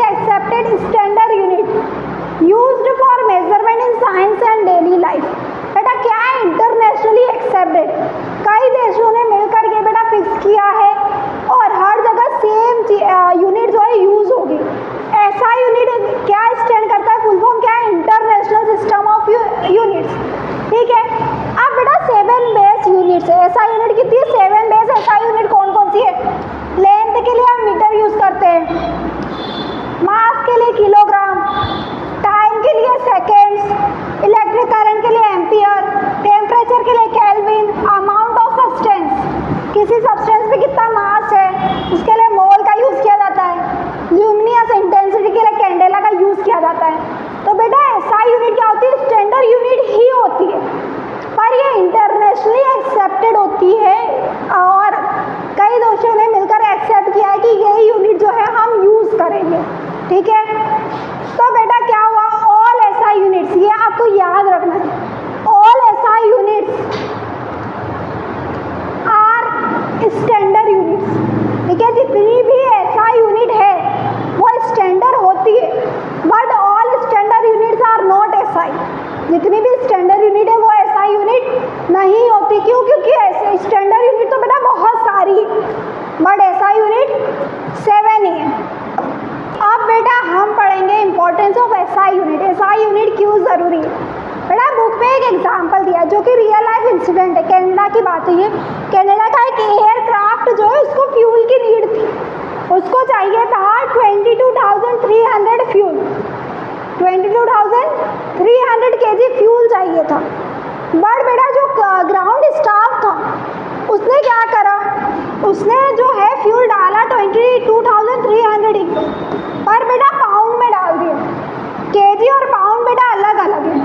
accepted standard unit used for measurement in science and daily life. बेटा क्या है? इंटरनेशनली एक्सेप्टेड, कई देशों ने मिलकर के बेटा फिक्स किया है और हर जगह सेम यूनिट जो है यूज होगी। ऐसा यूनिट क्या स्टैंड करता है? फुल फॉर्म क्या है? इंटरनेशनल सिस्टम ऑफ यूनिट्स, ठीक है। अब बेटा 7 बेस यूनिट्स है। ऐसा यूनिट कितनी है? 7 बेस। ऐसा यूनिट कौन कौन सी है? लेंथ के लिए हम मीटर यूज करते हैं, मास के लिए किलोग्राम, टाइम के लिए सेकेंड्स, इलेक्ट्रिक करंट के लिए एम्पियर, टेम्परेचर के लिए केल्विन, अमाउंट ऑफ सब्सटेंस, किसी सब्सटेंस में कितना मास है उसके लिए मोल का यूज किया जाता है, ल्यूमिनियस इंटेंसिटी के लिए कैंडेला का यूज किया जाता है। तो बेटा एसआई यूनिट क्या होती है? स्टैंडर्ड यूनिट ही होती है, पर ये इंटरनेशनली एक्सेप्टेड होती है और कई देशों ने मिलकर एक्सेप्ट किया है कि यही यूनिट जो है हम यूज करेंगे, ठीक है। तो बेटा क्या हुआ? ऑल एसआई यूनिट्स, ये आपको याद रखना है, all SI units are standard units, ठीक है। जितनी भी एसआई यूनिट है वो स्टैंडर्ड होती है, but all standard units are not SI. जितनी भी स्टैंडर्ड यूनिट है वो एसआई यूनिट नहीं होती, क्यों? क्योंकि स्टैंडर्ड यूनिट तो बेटा बहुत सारी, बट एसआई यूनिट 7 ही है। अब बेटा हम पढ़ेंगे importance of SI unit. SI unit क्यों जरूरी है? बेटा बुक में एक एग्जांपल दिया जो कि रियल लाइफ इंसिडेंट है, कनाडा की बात है ये। कनाडा का एक एयरक्राफ्ट जो है उसको फ्यूल की नीड थी, उसको चाहिए था 22,300 फ्यूल, 22,300 kg फ्यूल चाहिए था। बट बेटा जो ग्राउंड स्टाफ था उसने क्या करा? उसने जो है फ्यूल डाला 22,300 ही, पर बेटा पाउंड में डाल दिया। केजी और पाउंड बेटा अलग अलग है,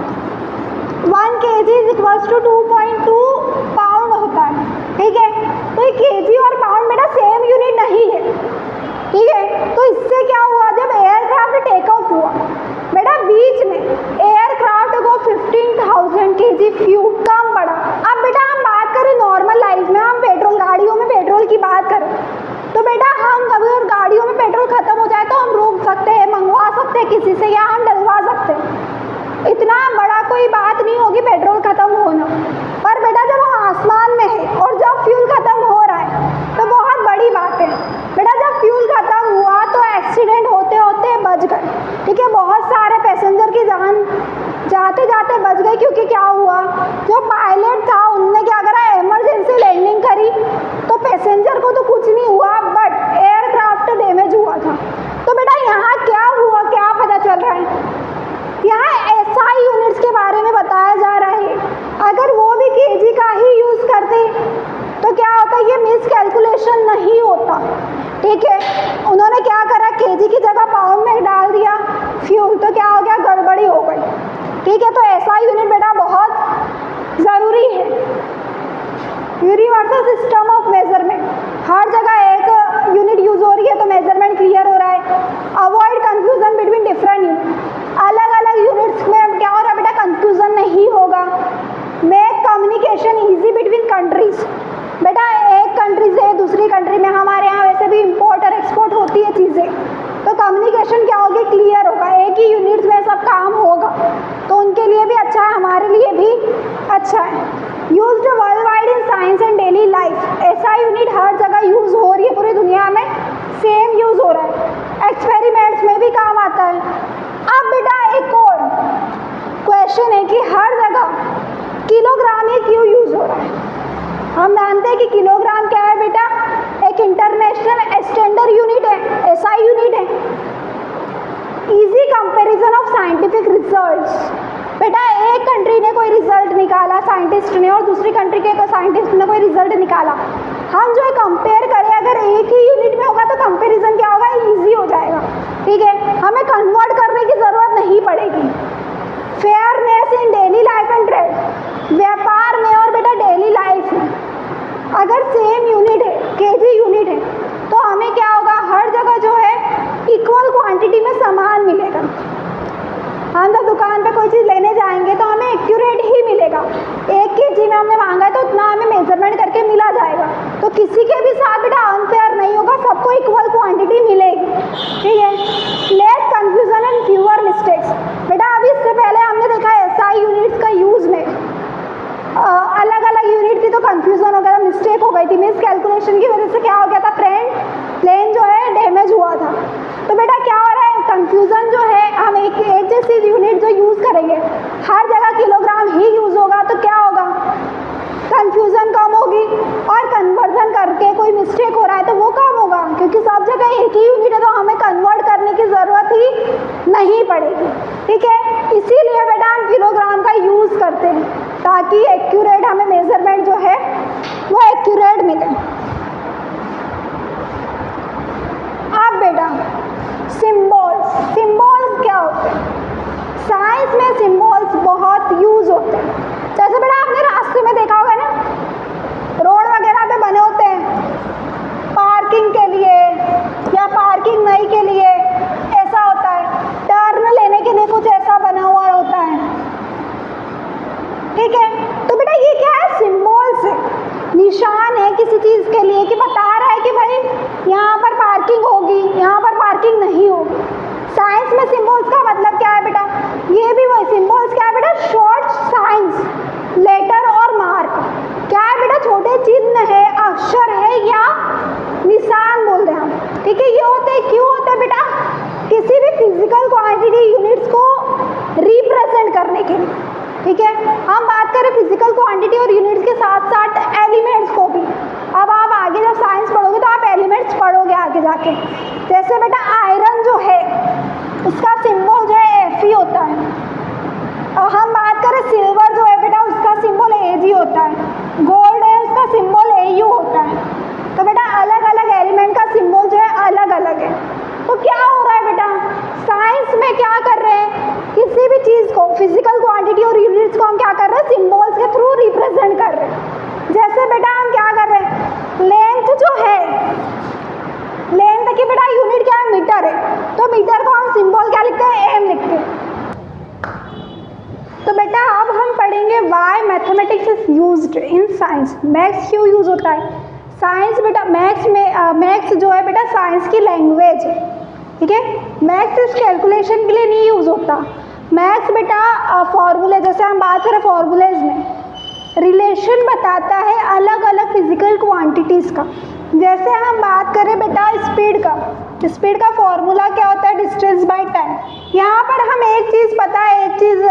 1 kg = 2.2 पाउंड होता है, ठीक है। तो ये केजी और पाउंड बेटा सेम यूनिट नहीं है, ठीक है। तो इससे क्या हुआ? जब एयरक्राफ्ट टेक ऑफ हुआ बेटा बीच में एयरक्राफ्ट को 15,000 kg फ्यूल कम पड़ा। अब बेटा हम बात करें नॉर्मल लाइफ में, हम पेट्रोल गाड़ियों में पेट्रोल की बात करें तो बेटा हम कभी और गाड़ियों में पेट्रोल खत्म हो जाए तो हम रोक सकते हैं, मंगवा सकते हैं किसी से, या हम डलवा सकते हैं, इतना बड़ा कोई बात नहीं होगी पेट्रोल खत्म होना। पर बेटा जब हम आसमान में है और जब फ्यूल खत्म हो रहा है तो बहुत बड़ी बात है। बेटा जब फ्यूल खत्म हुआ तो एक्सीडेंट होते होते बच गए, ठीक है। बहुत सारे पैसेंजर की जान जाते जाते बच गई, क्योंकि क्या हुआ? जो पायलट था उनने क्या करा? इमरजेंसी लैंडिंग करी, तो पैसेंजर को तो कुछ नहीं हुआ बट एयरक्राफ्ट डैमेज हुआ था। तो बेटा यहाँ क्या हुआ, क्या पता चल रहा है? यहाँ एसआई यूनिट्स यूनिट बेटा बहुत ज़रूरी है। यूनिवर्सल सिस्टम ऑफ मेजरमेंट, हर जगह एक यूनिट यूज हो रही है तो मेजरमेंट क्लियर हो रहा है। Avoid confusion between different unit, अलग अलग यूनिट्स में क्या हो रहा है बेटा, कंफ्यूजन नहीं होगा। Make communication easy between countries, बेटा एक कंट्री से दूसरी कंट्री में, हमारे यहाँ वैसे भी इम्पोर्ट और एक्सपोर्ट होती है चीज़ें, तो कम्युनिकेशन क्या होगी, क्लियर होगा, एक ही यूनिट्स में सब काम होगा, तो उनके लिए भी अच्छा है, हमारे लिए भी अच्छा है। Used world wide in science and daily life, ऐसा यूनिट हर जगह यूज हो रही है, पूरी दुनिया में सेम यूज हो रहा है, एक्सपेरिमेंट्स में भी काम आता है। अब बेटा एक और क्वेश्चन है कि हर जगह किलोग्राम ये क्यों यूज हो रहा है। हम जानते हैं कि किलोग्राम क्या है बेटा, एक इंटरनेशनल स्टैंडर्ड यूनिट है, एसआई यूनिट है। Easy comparison of scientific results, बेटा एक कंट्री ने कोई रिजल्ट निकाला साइंटिस्ट ने और दूसरी कंट्री के साइंटिस्ट ने कोई रिजल्ट निकाला, हम जो है कंपेयर करें, अगर एक ही यूनिट में होगा तो कंपैरिजन क्या होगा, इजी हो जाएगा, ठीक है, हमें कन्वर्ट करने की ज़रूरत नहीं पड़ेगी। Fairness in daily life and trade, व्यापार में और बेटा डेली लाइफ में अगर सेम यूनिट है, केजी यूनिट है, तो हमें क्या होगा, हर जगह जो है इक्वल क्वांटिटी में सामान मिलेगा। हम जब दुकान पे कोई चीज़ लेने जाएंगे तो हमें एक्यूरेट ही मिलेगा, 1 केजी में हमने मांगा है तो उतना हमें मेजरमेंट करके मिला जाएगा, तो किसी के भी साथ बेटा अनफेयर नहीं होगा, सबको इक्वल क्वांटिटी मिलेगी, ठीक है। Less confusion and fewer mistakes, बेटा अभी इससे पहले हमने देखा एसआई यूनिट्स का यूज़ में अलग अलग यूनिट थी तो कंफ्यूजन हो गया था, मिस्टेक हो गई थी, मिस कैलकुलेशन की वजह से क्या हो गया था, प्लेन जो है डैमेज हुआ था। तो बेटा क्या हो रहा है, कंफ्यूजन जो है, हम एक जैसी यूनिट जो यूज़ करेंगे हर जगह किलोग्राम ही यूज़ होगा तो क्या होगा, कंफ्यूजन कम होगी, और कन्वर्जन करके कोई मिस्टेक हो रहा है तो वो कम होगा, क्योंकि सब जगह एक ही यूनिट है तो हमें कन्वर्ट करने की ज़रूरत ही नहीं पड़ेगी, ठीक है। इसीलिए बेटा हम किलोग्राम का यूज़ करते हैं ताकि एक्यूरेट हमें मेजरमेंट जो है वो एक्यूरेट मिले। अब बेटा सिम्बॉल्स क्या होते हैं, साइंस में सिम्बॉल्स बहुत यूज होते हैं। जैसे बेटा आपने रास्ते में देखा होगा ना, रोड वगैरह पे बने होते हैं पार्किंग के लिए या पार्किंग नहीं के लिए, ऐसा होता है, टर्न लेने के लिए कुछ ऐसा बना हुआ होता है, ठीक है। तो बेटा ये क्या है, सिम्बॉल्स है, निशान है किसी चीज़ के लिए कि बता रहा है कि भाई यहाँ पर पार्किंग होगी, यहाँ पर पार्किंग नहीं होगी। साइंस में सिम्बॉल्स का मतलब क्या है बेटा, ये भी वही सिम्बॉल्स क्या है बेटा, शॉर्ट साइंस, लेटर और मार्क, क्या है बेटा, छोटे चिन्ह है, अक्षर है या निशान बोल रहे हैं हम, ठीक है। ये होते हैं, क्यों होते हैं बेटा, किसी भी फिजिकल क्वांटिटी यूनिट्स को रिप्रेजेंट करने के लिए, ठीक है। हम बात करें फिजिकल क्वांटिटी और यूनिट्स के साथ साथ एलिमेंट्स को भी। अब आप आगे जब साइंस पढ़ोगे तो आप एलिमेंट्स पढ़ोगे आगे जाके। जैसे बेटा आयरन जो है उसका सिंबल जो है Fe होता है, और हम बात करें सिल्वर जो है बेटा उसका सिंबल Ag होता है, गोल्ड है उसका सिंबल Au होता है। तो बेटा अलग अलग एलिमेंट का सिंबल जो है अलग अलग है। तो क्या हो रहा है बेटा, साइंस में क्या कर रहे हैं, किसी भी चीज़ को फिजिकल क्वांटिटी और यूनिट्स को हम क्या कर रहे हैं, सिंबल्स के थ्रू रिप्रेजेंट कर रहे हैं। जैसे बेटा हम क्या कर रहे हैं, लेंथ जो है, लेंथ की बेटा यूनिट क्या है, मीटर है, तो मीटर को हम सिंबल क्या लिखते हैं, m लिखते हैं। तो बेटा अब हम पढ़ेंगे why mathematics is used in science, maths क्यों यूज होता है साइंस। बेटा मैथ्स में मैथ्स जो है बेटा साइंस की लैंग्वेज है, ठीक है। मैथ्स इस कैलकुलेशन के लिए नहीं यूज़ होता। मैथ्स बेटा फॉर्मूले, जैसे हम बात करें फॉर्मूलेज में, रिलेशन बताता है अलग अलग फिजिकल क्वांटिटीज़ का। जैसे हम बात करें बेटा स्पीड का फॉर्मूला क्या होता है, डिस्टेंस बाय टाइम। यहाँ पर हम एक चीज़ पता है, एक चीज़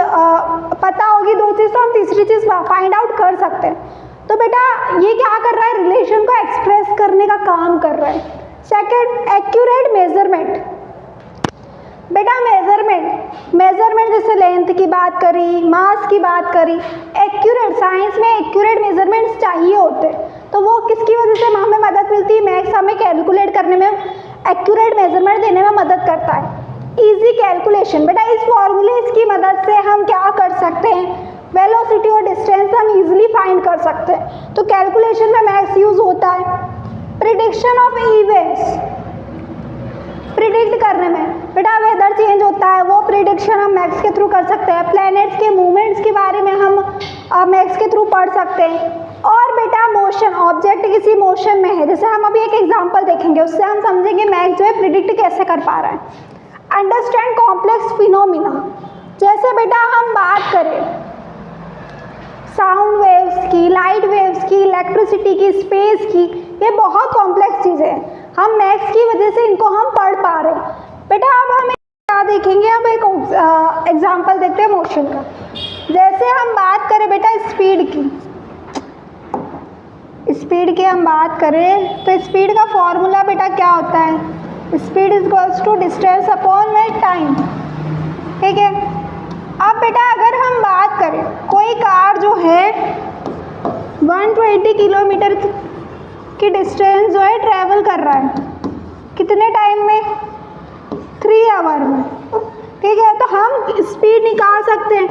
पता होगी, दो चीज़ तो हम तीसरी चीज़ फाइंड आउट कर सकते हैं। तो बेटा ये क्या कर रहा है, रिलेशन को एक्सप्रेस करने का काम कर रहा है। Second, accurate measurement. बेटा मेजरमेंट जैसे लेंथ की बात करी, मास की बात करी, एक्यूरेट, साइंस में एक्यूरेट मेजरमेंट्स चाहिए होते हैं। तो वो किसकी वजह से हमें मदद मिलती है, मैथ्स हमें कैलकुलेट करने में, एक्यूरेट मेजरमेंट देने में मदद करता है। इजी कैलकुलेशन, बेटा इस फॉर्मूले की मदद से हम क्या कर सकते हैं, से हम इजीली फाइंड कर सकते हैं। तो कैलकुलेशन में मैक्स यूज होता है। प्रिडिक्शन ऑफ इवेंट्स, प्रिडिक्ट करने में बेटा वेदर चेंज होता है, वो प्रिडिक्शन हम मैक्स के थ्रू कर सकते हैं। प्लैनेट्स के मूवमेंट्स के बारे में हम मैक्स के थ्रू पढ़ सकते हैं। और बेटा मोशन, ऑब्जेक्ट किसी मोशन में है, जैसे हम अभी एक एग्जांपल देखेंगे, उससे हम समझेंगे मैक्स जो है प्रिडिक्ट कैसे कर पा रहा है। अंडरस्टैंड कॉम्प्लेक्स फिनोमिना, जैसे बेटा हम बात करें साउंड वेव्स की, लाइट वेव्स की, इलेक्ट्रिसिटी की, स्पेस की, ये बहुत कॉम्प्लेक्स चीज़ें हैं, हम मैक्स की वजह से इनको हम पढ़ पा रहे हैं। बेटा अब हम क्या देखेंगे, अब एक एग्जांपल देखते हैं मोशन का। जैसे हम बात करें बेटा स्पीड की, स्पीड की हम बात करें तो स्पीड का फॉर्मूला बेटा क्या होता है, speed is equals to distance upon में टाइम, ठीक है। अब बेटा अगर हम बात करें कोई कार जो है 120 किलोमीटर की डिस्टेंस जो है ट्रैवल कर रहा है, कितने टाइम में, 3 आवर में, ठीक है। तो हम स्पीड निकाल सकते हैं,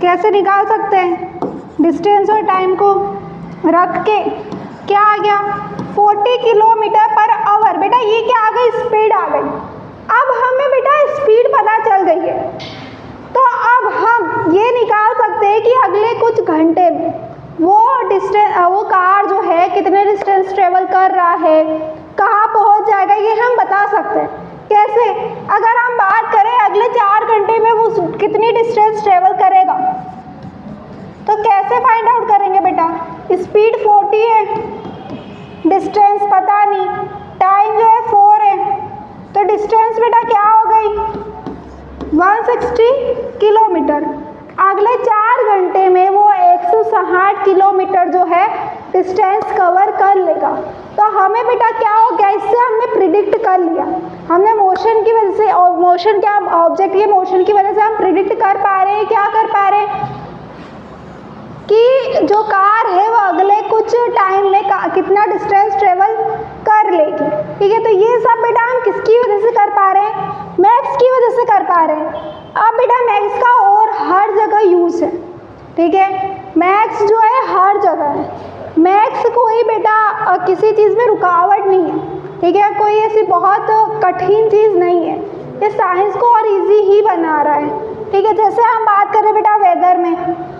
कैसे निकाल सकते हैं, डिस्टेंस और टाइम को रख के क्या आ गया 40 किलोमीटर पर आवर, बेटा ये क्या आ गई, स्पीड आ गई। अब हमें बेटा स्पीड पता चल गई है, तो अब हम ये निकाल सकते हैं कि अगले कुछ घंटे में वो कार जो है कितने डिस्टेंस ट्रेवल कर रहा है, कहाँ पहुँच जाएगा, ये हम बता सकते हैं। कैसे, अगर हम बात करें अगले 4 घंटे में वो कितनी डिस्टेंस ट्रेवल करेगा, तो कैसे फाइंड आउट करेंगे बेटा, स्पीड 40 है, डिस्टेंस पता नहीं, टाइम जो है 4 है, तो डिस्टेंस बेटा क्या हो गई 160 किलोमीटर। अगले 4 घंटे में वो 160 किलोमीटर जो है डिस्टेंस कवर कर लेगा। तो हमें बेटा क्या हो गया, इससे हमने प्रिडिक्ट कर लिया, हमने मोशन की वजह से, और मोशन क्या, ऑब्जेक्ट के मोशन की वजह से हम प्रिडिक्ट कर पा रहे हैं, क्या कर पा रहे हैं कि जो कार है वो अगले कुछ टाइम में कितना डिस्टेंस ट्रेवल कर लेगी, ठीक है। तो ये सब बेटा हम किसकी वजह से कर पा रहे हैं, मैक्स की वजह से कर पा रहे हैं। अब बेटा मैक्स का और हर जगह यूज है, ठीक है, मैक्स जो है हर जगह है, मैक्स कोई बेटा किसी चीज़ में रुकावट नहीं है, ठीक है, कोई ऐसी बहुत कठिन चीज़ नहीं है, ये साइंस को और इजी ही बना रहा है, ठीक है। जैसे हम बात करें बेटा वेदर में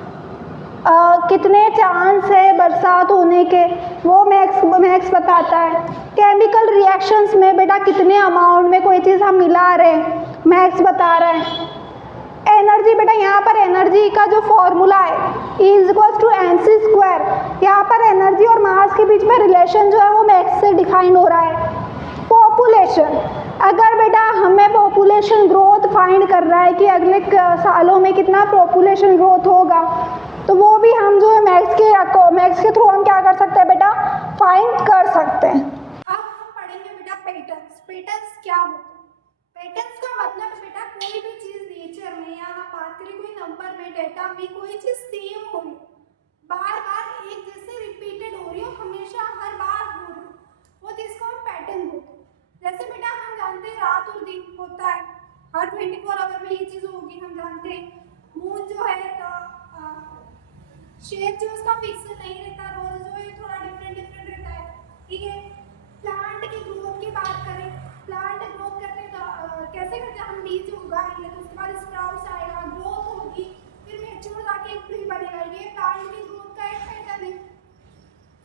कितने चांस है बरसात होने के, वो मैक्स बताता है। केमिकल रिएक्शंस में बेटा कितने अमाउंट में कोई चीज़ हम मिला रहे हैं, मैक्स बता रहा है। एनर्जी बेटा यहाँ पर एनर्जी का जो फॉर्मूला है is equals to mc square, यहाँ पर एनर्जी और मास के बीच में रिलेशन जो है वो मैक्स से डिफाइन हो रहा है। पॉपुलेशन, अगर बेटा हमें पॉपुलेशन ग्रोथ फाइंड कर रहा है कि अगले सालों में कितना पॉपुलेशन ग्रोथ होगा, तो वो भी हम जो है मैक्स के थ्रू हम क्या कर सकते हैं बेटा, फाइंड कर सकते हैं। अब हम पढ़ेंगे बेटा पैटर्न्स। पैटर्न्स क्या होते हैं, पैटर्न्स का मतलब है बेटा कोई भी चीज नेचर में या हम बात करें कोई नंबर में, डेटा में कोई चीज सेम हो रही, बार बार एक जैसे रिपीटेड हो रही हो, हमेशा हर बार हो रही, वो चीज को हम पैटर्न बोलते हैं। जैसे बेटा हम जानते हैं रात और दिन होता है, हर 24 आवर में ये चीज होगी, हम जानते हैं। मून जो है शेप जो उसका फिक्स नहीं रहता, रोज जो है थोड़ा डिफरेंट रहता है, ठीक है। प्लांट की ग्रोथ की बात करें, प्लांट ग्रोथ करते तो कैसे करते हैं, हम बीज उगाएंगे तो उसके बाद स्प्राउट्स आएगा, ग्रोथ होगी, फिर मैच्योर जाके एक ट्री बनेगा, ये प्लांट की ग्रोथ का एक पैटर्न है।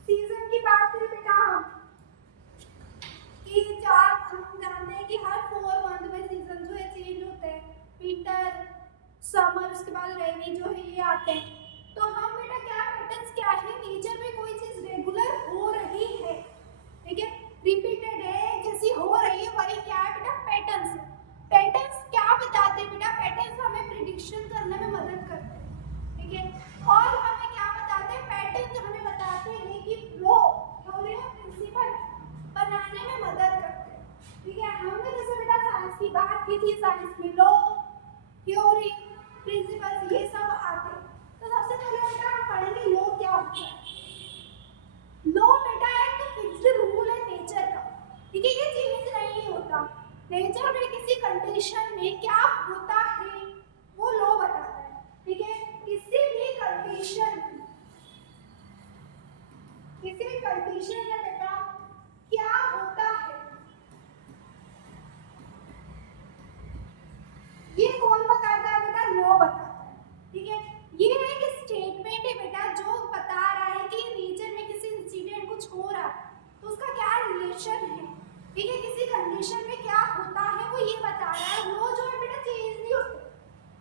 सीजन की बात करें बेटा हम कि हम जानते हैं कि हर 4 मंथ में सीजन जो है चेंज होते हैं, विंटर, समर, उसके बाद रेनी जो है ये आते हैं। तो हम बेटा क्या पैटर्न्स क्या है, नेचर में कोई चीज रेगुलर हो रही है, ठीक है, रिपीटेड है, जैसी हो रही है, वही क्या है बेटा पैटर्न्स। पैटर्न्स क्या बताते हैं बेटा, पैटर्न्स हमें प्रिडिक्शन करने में मदद करते हैं, ठीक है। और हमें क्या बताते हैं, पैटर्न हमें बताते हैं कि फ्लो थ्योरी और प्रिंसिपल बनाने में मदद करते हैं, ठीक है। हमने जैसे बेटा साइंस की बात की थी, साइंस में लॉ, थ्योरी, प्रिंसिपल्स ये सब आते हैं। तो सबसे पहले बेटा हम पढ़ेंगे लॉ क्या होता है। लॉ बेटा एक फिक्स्ड रूल है नेचर का, ठीक है, ये चेंज नहीं होता, नेचर में किसी कंडीशन में क्या होता है वो लॉ बताता है, ठीक है। कंडीशन है बेटा क्या होता है? ये कौन बताता है बेटा? लॉ बताता है। ठीक है, ये एक स्टेटमेंट है बेटा जो बता रहा है कि नेचर में किसी इंसिडेंट कुछ हो रहा है तो उसका क्या रिलेशन है। ठीक है, किसी कंडीशन में क्या होता है वो ये बता रहा है। लॉ जो है बेटा चेंज नहीं होते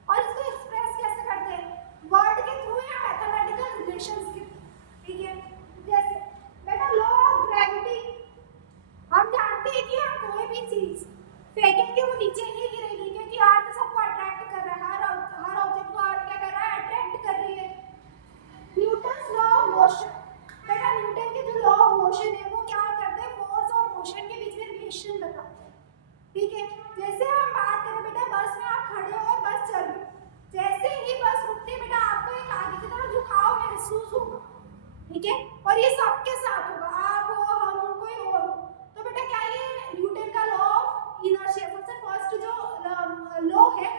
और इसको एक्सप्रेस कैसे करते हैं? वर्ड के थ्रू या मैथमेटिकल रिलेशंस के थ्रू। ठीक है, जैसे बेटा लॉ ऑफ ग्रेविटी, हम जानते हैं कि हम कोई भी चीज फेंकेंगे वो नीचे ही गिरेगी क्योंकि अर्थ सबको अट्रैक्ट कर रहा है। हर ऑब्जेक्ट को अर्थ क्या कर रहा है? अट्रैक्ट कर रही है। न्यूटन्स लॉ ऑफ मोशन, बेटा न्यूटन के जो लॉ ऑफ मोशन है वो क्या करते हैं? फोर्स और मोशन के बीच में रिलेशन बताते हैं। ठीक है, जैसे हम बात करें बेटा बस में आप खड़े हो और बस चल रही, जैसे ही बस रुकती है बेटा आपको एक आगे की तरफ झुकाव महसूस होगा। ठीक है, और ये सबके साथ होगा, आप हो, हम हो, कोई और हो। तो बेटा क्या ये न्यूटन का लॉ ऑफ इनर्शिया सबसे फर्स्ट जो लॉ है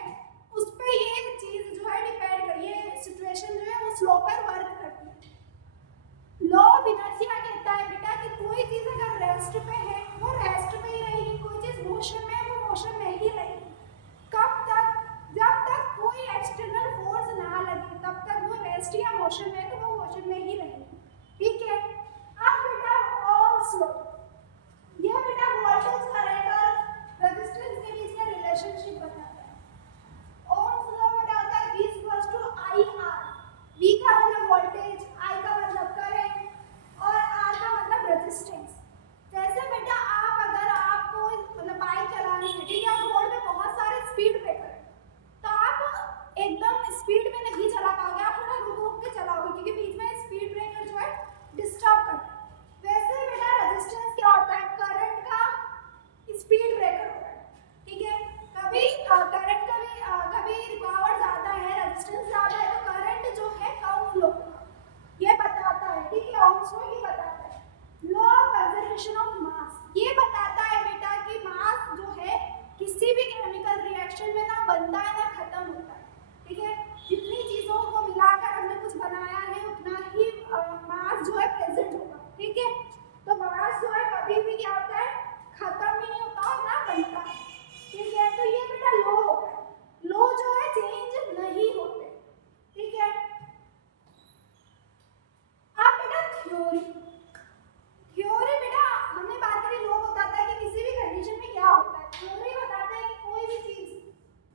उस पे ये चीज जो है डिपेंड कर, ये सिचुएशन जो है उस लॉ पर वर्क करती है। लॉ ऑफ इनर्शिया कहता है बेटा कि कोई चीज अगर रेस्ट पे है वो रेस्ट पे ही रहेगी, कोई चीज मोशन में है वो मोशन में ही रहेगी। कब तक? जब तक कोई एक्सटर्नल फोर्स ना लगे तब तक वो रेस्ट या मोशन में है तो वो मोशन में ही रहेगी। ठीक है, अब बेटा ओम्स लॉ, ये बेटा वोल्टेज करंट और रेजिस्टेंस के बीच में रिलेशनशिप बताता है। ओम्स लॉ बेटा होता है V = IR। V का मतलब वोल्टेज, I का मतलब करंट और R का मतलब रेजिस्टेंस। जैसे बेटा आप अगर आपको मतलब बाइक चलानी है, ठीक है, और रोड पे बहुत सारे स्पीड ब्रेकर है तो आप एकदम स्पीड में नहीं चला पाओगे, आप थोड़ा रुक रुक के चलाओगे क्योंकि बीच में स्पीड ब्रेकर जो है डिस्टर्ब करता है। वैसे बेटा रेजिस्टेंस क्या होता है? करंट का स्पीड ब्रेकर होता है। ठीक है, कभी करंट कभी रिकॉर्ड ज्यादा है, रेजिस्टेंस ज्यादा है तो करंट जो है कम फ्लो होगा, ये बताता है। ठीक है, ओम्स लॉ ये बताता है। Law of conservation of mass, ये बताता है बेटा कि मास जो है किसी भी केमिकल रिएक्शन में ना बनता है ना खत्म होता है। ठीक है, जितनी चीजों को मिलाकर हमने कुछ बनाया है उतना ही मास जो है प्रेजेंट होगा। ठीक है, तो मास जो है कभी भी क्या होता है? खत्म भी नहीं होता और ना बनता है। ठीक है, तो ये बेटा लॉ होता है। लॉ जो है चेंज नहीं होते। ठीक है, अब बेटा थ्योरी, थ्योरी बेटा हमने बात करी लॉ बताता है कि किसी भी कंडीशन में क्या होता है। थ्योरी बताता है कि कोई भी चीज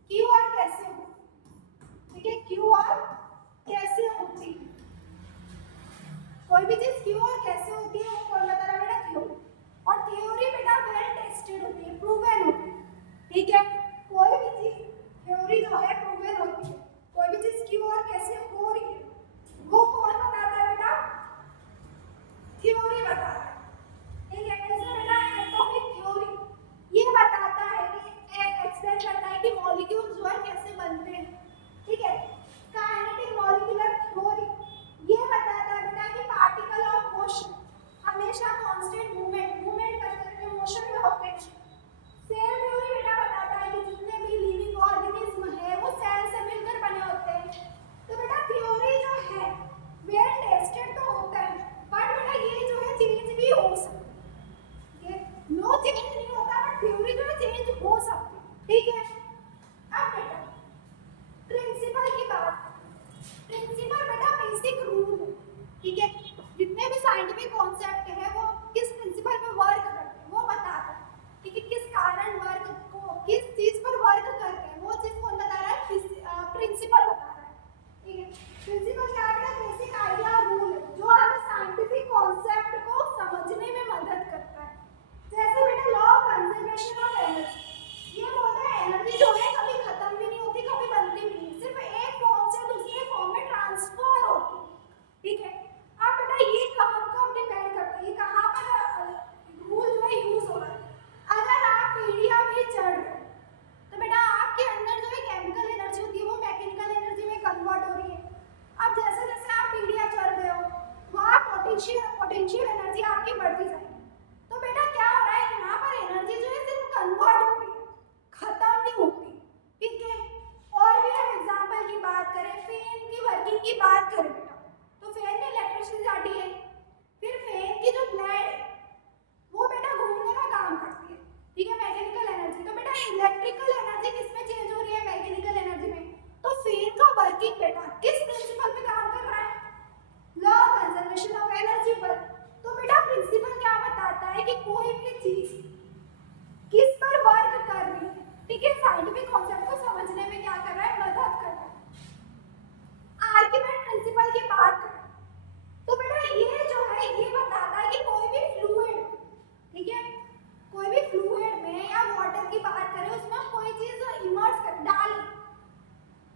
क्यों और कैसे होती है। ठीक है, क्यों और कैसे होती है, कोई भी चीज क्यों और कैसे होती है वो कौन बता रहा है? बेटा थ्योरी। और थ्योरी बेटा वेल टेस्टेड होती है, प्रूवन होती है। ठीक है, कोई भी चीज थ्योरी जो है प्रूवन होती है। कोई भी चीज क्यों और कैसे हो रही है वो कौन बताता है? बेटा थ्योरी बताता है। ठीक है, जैसे बेटा एटॉमिक थ्योरी ये बताता है कि एक्सप्लेन करता है कि मॉलिक्यूल्स जो है कैसे बनते हैं। ठीक है, काइनेटिक मॉलिक्यूलर थ्योरी ये बताता है बेटा कि पार्टिकल ऑफ मोशन हमेशा कांस्टेंट मूवमेंट करते हैं, मोशन में होते हैं। सेल थ्योरी बेटा बताता है कि जितने भी लिविंग ऑर्गेनिज्म है वो सेल से मिलकर बने होते हैं। तो बेटा थ्योरी जो है वेल टेस्टेड तो होता है बट बेटा ये जो है चेंज भी हो सकती है। नो चेंज नहीं होता बट थ्योरी जो है चेंज हो सकती है। ठीक है, अब बेटा प्रिंसिपल की बात, प्रिंसिपल बेटा बेसिक रूल है। ठीक है, जितने भी साइंटिफिक कॉन्सेप्ट है वो किस प्रिंसिपल पे वर्क करते हैं वो बताता है। ठीक है, किस कारण वर्क को किस चीज पर वर्क करते हैं वो चीज कौन बता रहा है? प्रिंसिपल बता रहा है। ठीक है, प्रिंसिपल क्या है? बेसिक आइडिया रूल है जो हमें साइंटिफिक कॉन्सेप्ट को समझने में मदद करता है। जैसे बेटा law of conservation of energy, ये बोलता है एनर्जी जो है कभी खत्म भी नहीं होती कभी बनती भी नहीं, सिर्फ एक फॉर्म से दूसरे फॉर्म में ट्रांसफर होती है। ठीक है, अब बेटा ये कब डिपेंड करता है, ये कहाँ पर रूल जो है यूज हो रहा है? अगर आप पीढ़ियाँ भी चढ़ रहे हो तो बेटा आपके अंदर जो है केमिकल एनर्जी होती है वो मैकेनिकल एनर्जी में कन्वर्ट हो रही है। अब जैसे जैसे आप पीढ़ियाँ चढ़ रहे हो वहाँ पोटेंशियल एनर्जी आपकी बढ़ती जाएगी। तो बेटा क्या हो रहा है? यहाँ पर एनर्जी जो है सिर्फ कन्वर्ट हो रही है, खत्म नहीं होती। ठीक है, और भी हम एग्जांपल की बात करें, फैन की वर्किंग की बात करें बेटा तो फैन में इलेक्ट्रिसिटी जाती है, फिर फैन की जो ब्लेड इलेक्ट्रिकल एनर्जी किस में चेंज हो रही है, मैकेनिकल एनर्जी में। तो फैन का वर्किंग बेटा किस प्रिंसिपल पे काम कर रहा है, लॉ कंजर्वेशन ऑफ एनर्जी पर। तो बेटा प्रिंसिपल क्या बताता है कि कोई भी चीज किस पर वर्क कर रही है, ठीक है, साइंटिफिक कॉन्सेप्ट को समझने में क्या कर रहा है, मदद कर रहा है। आर्किमेड प्रिंसिपल की बात करें तो बेटा ये जो है ये बताता है कि कोई भी फ्लूइड, ठीक है, कोई भी फ्लूइड में या वाटर की बात करें उसमें कोई चीज इमर्स कर डाली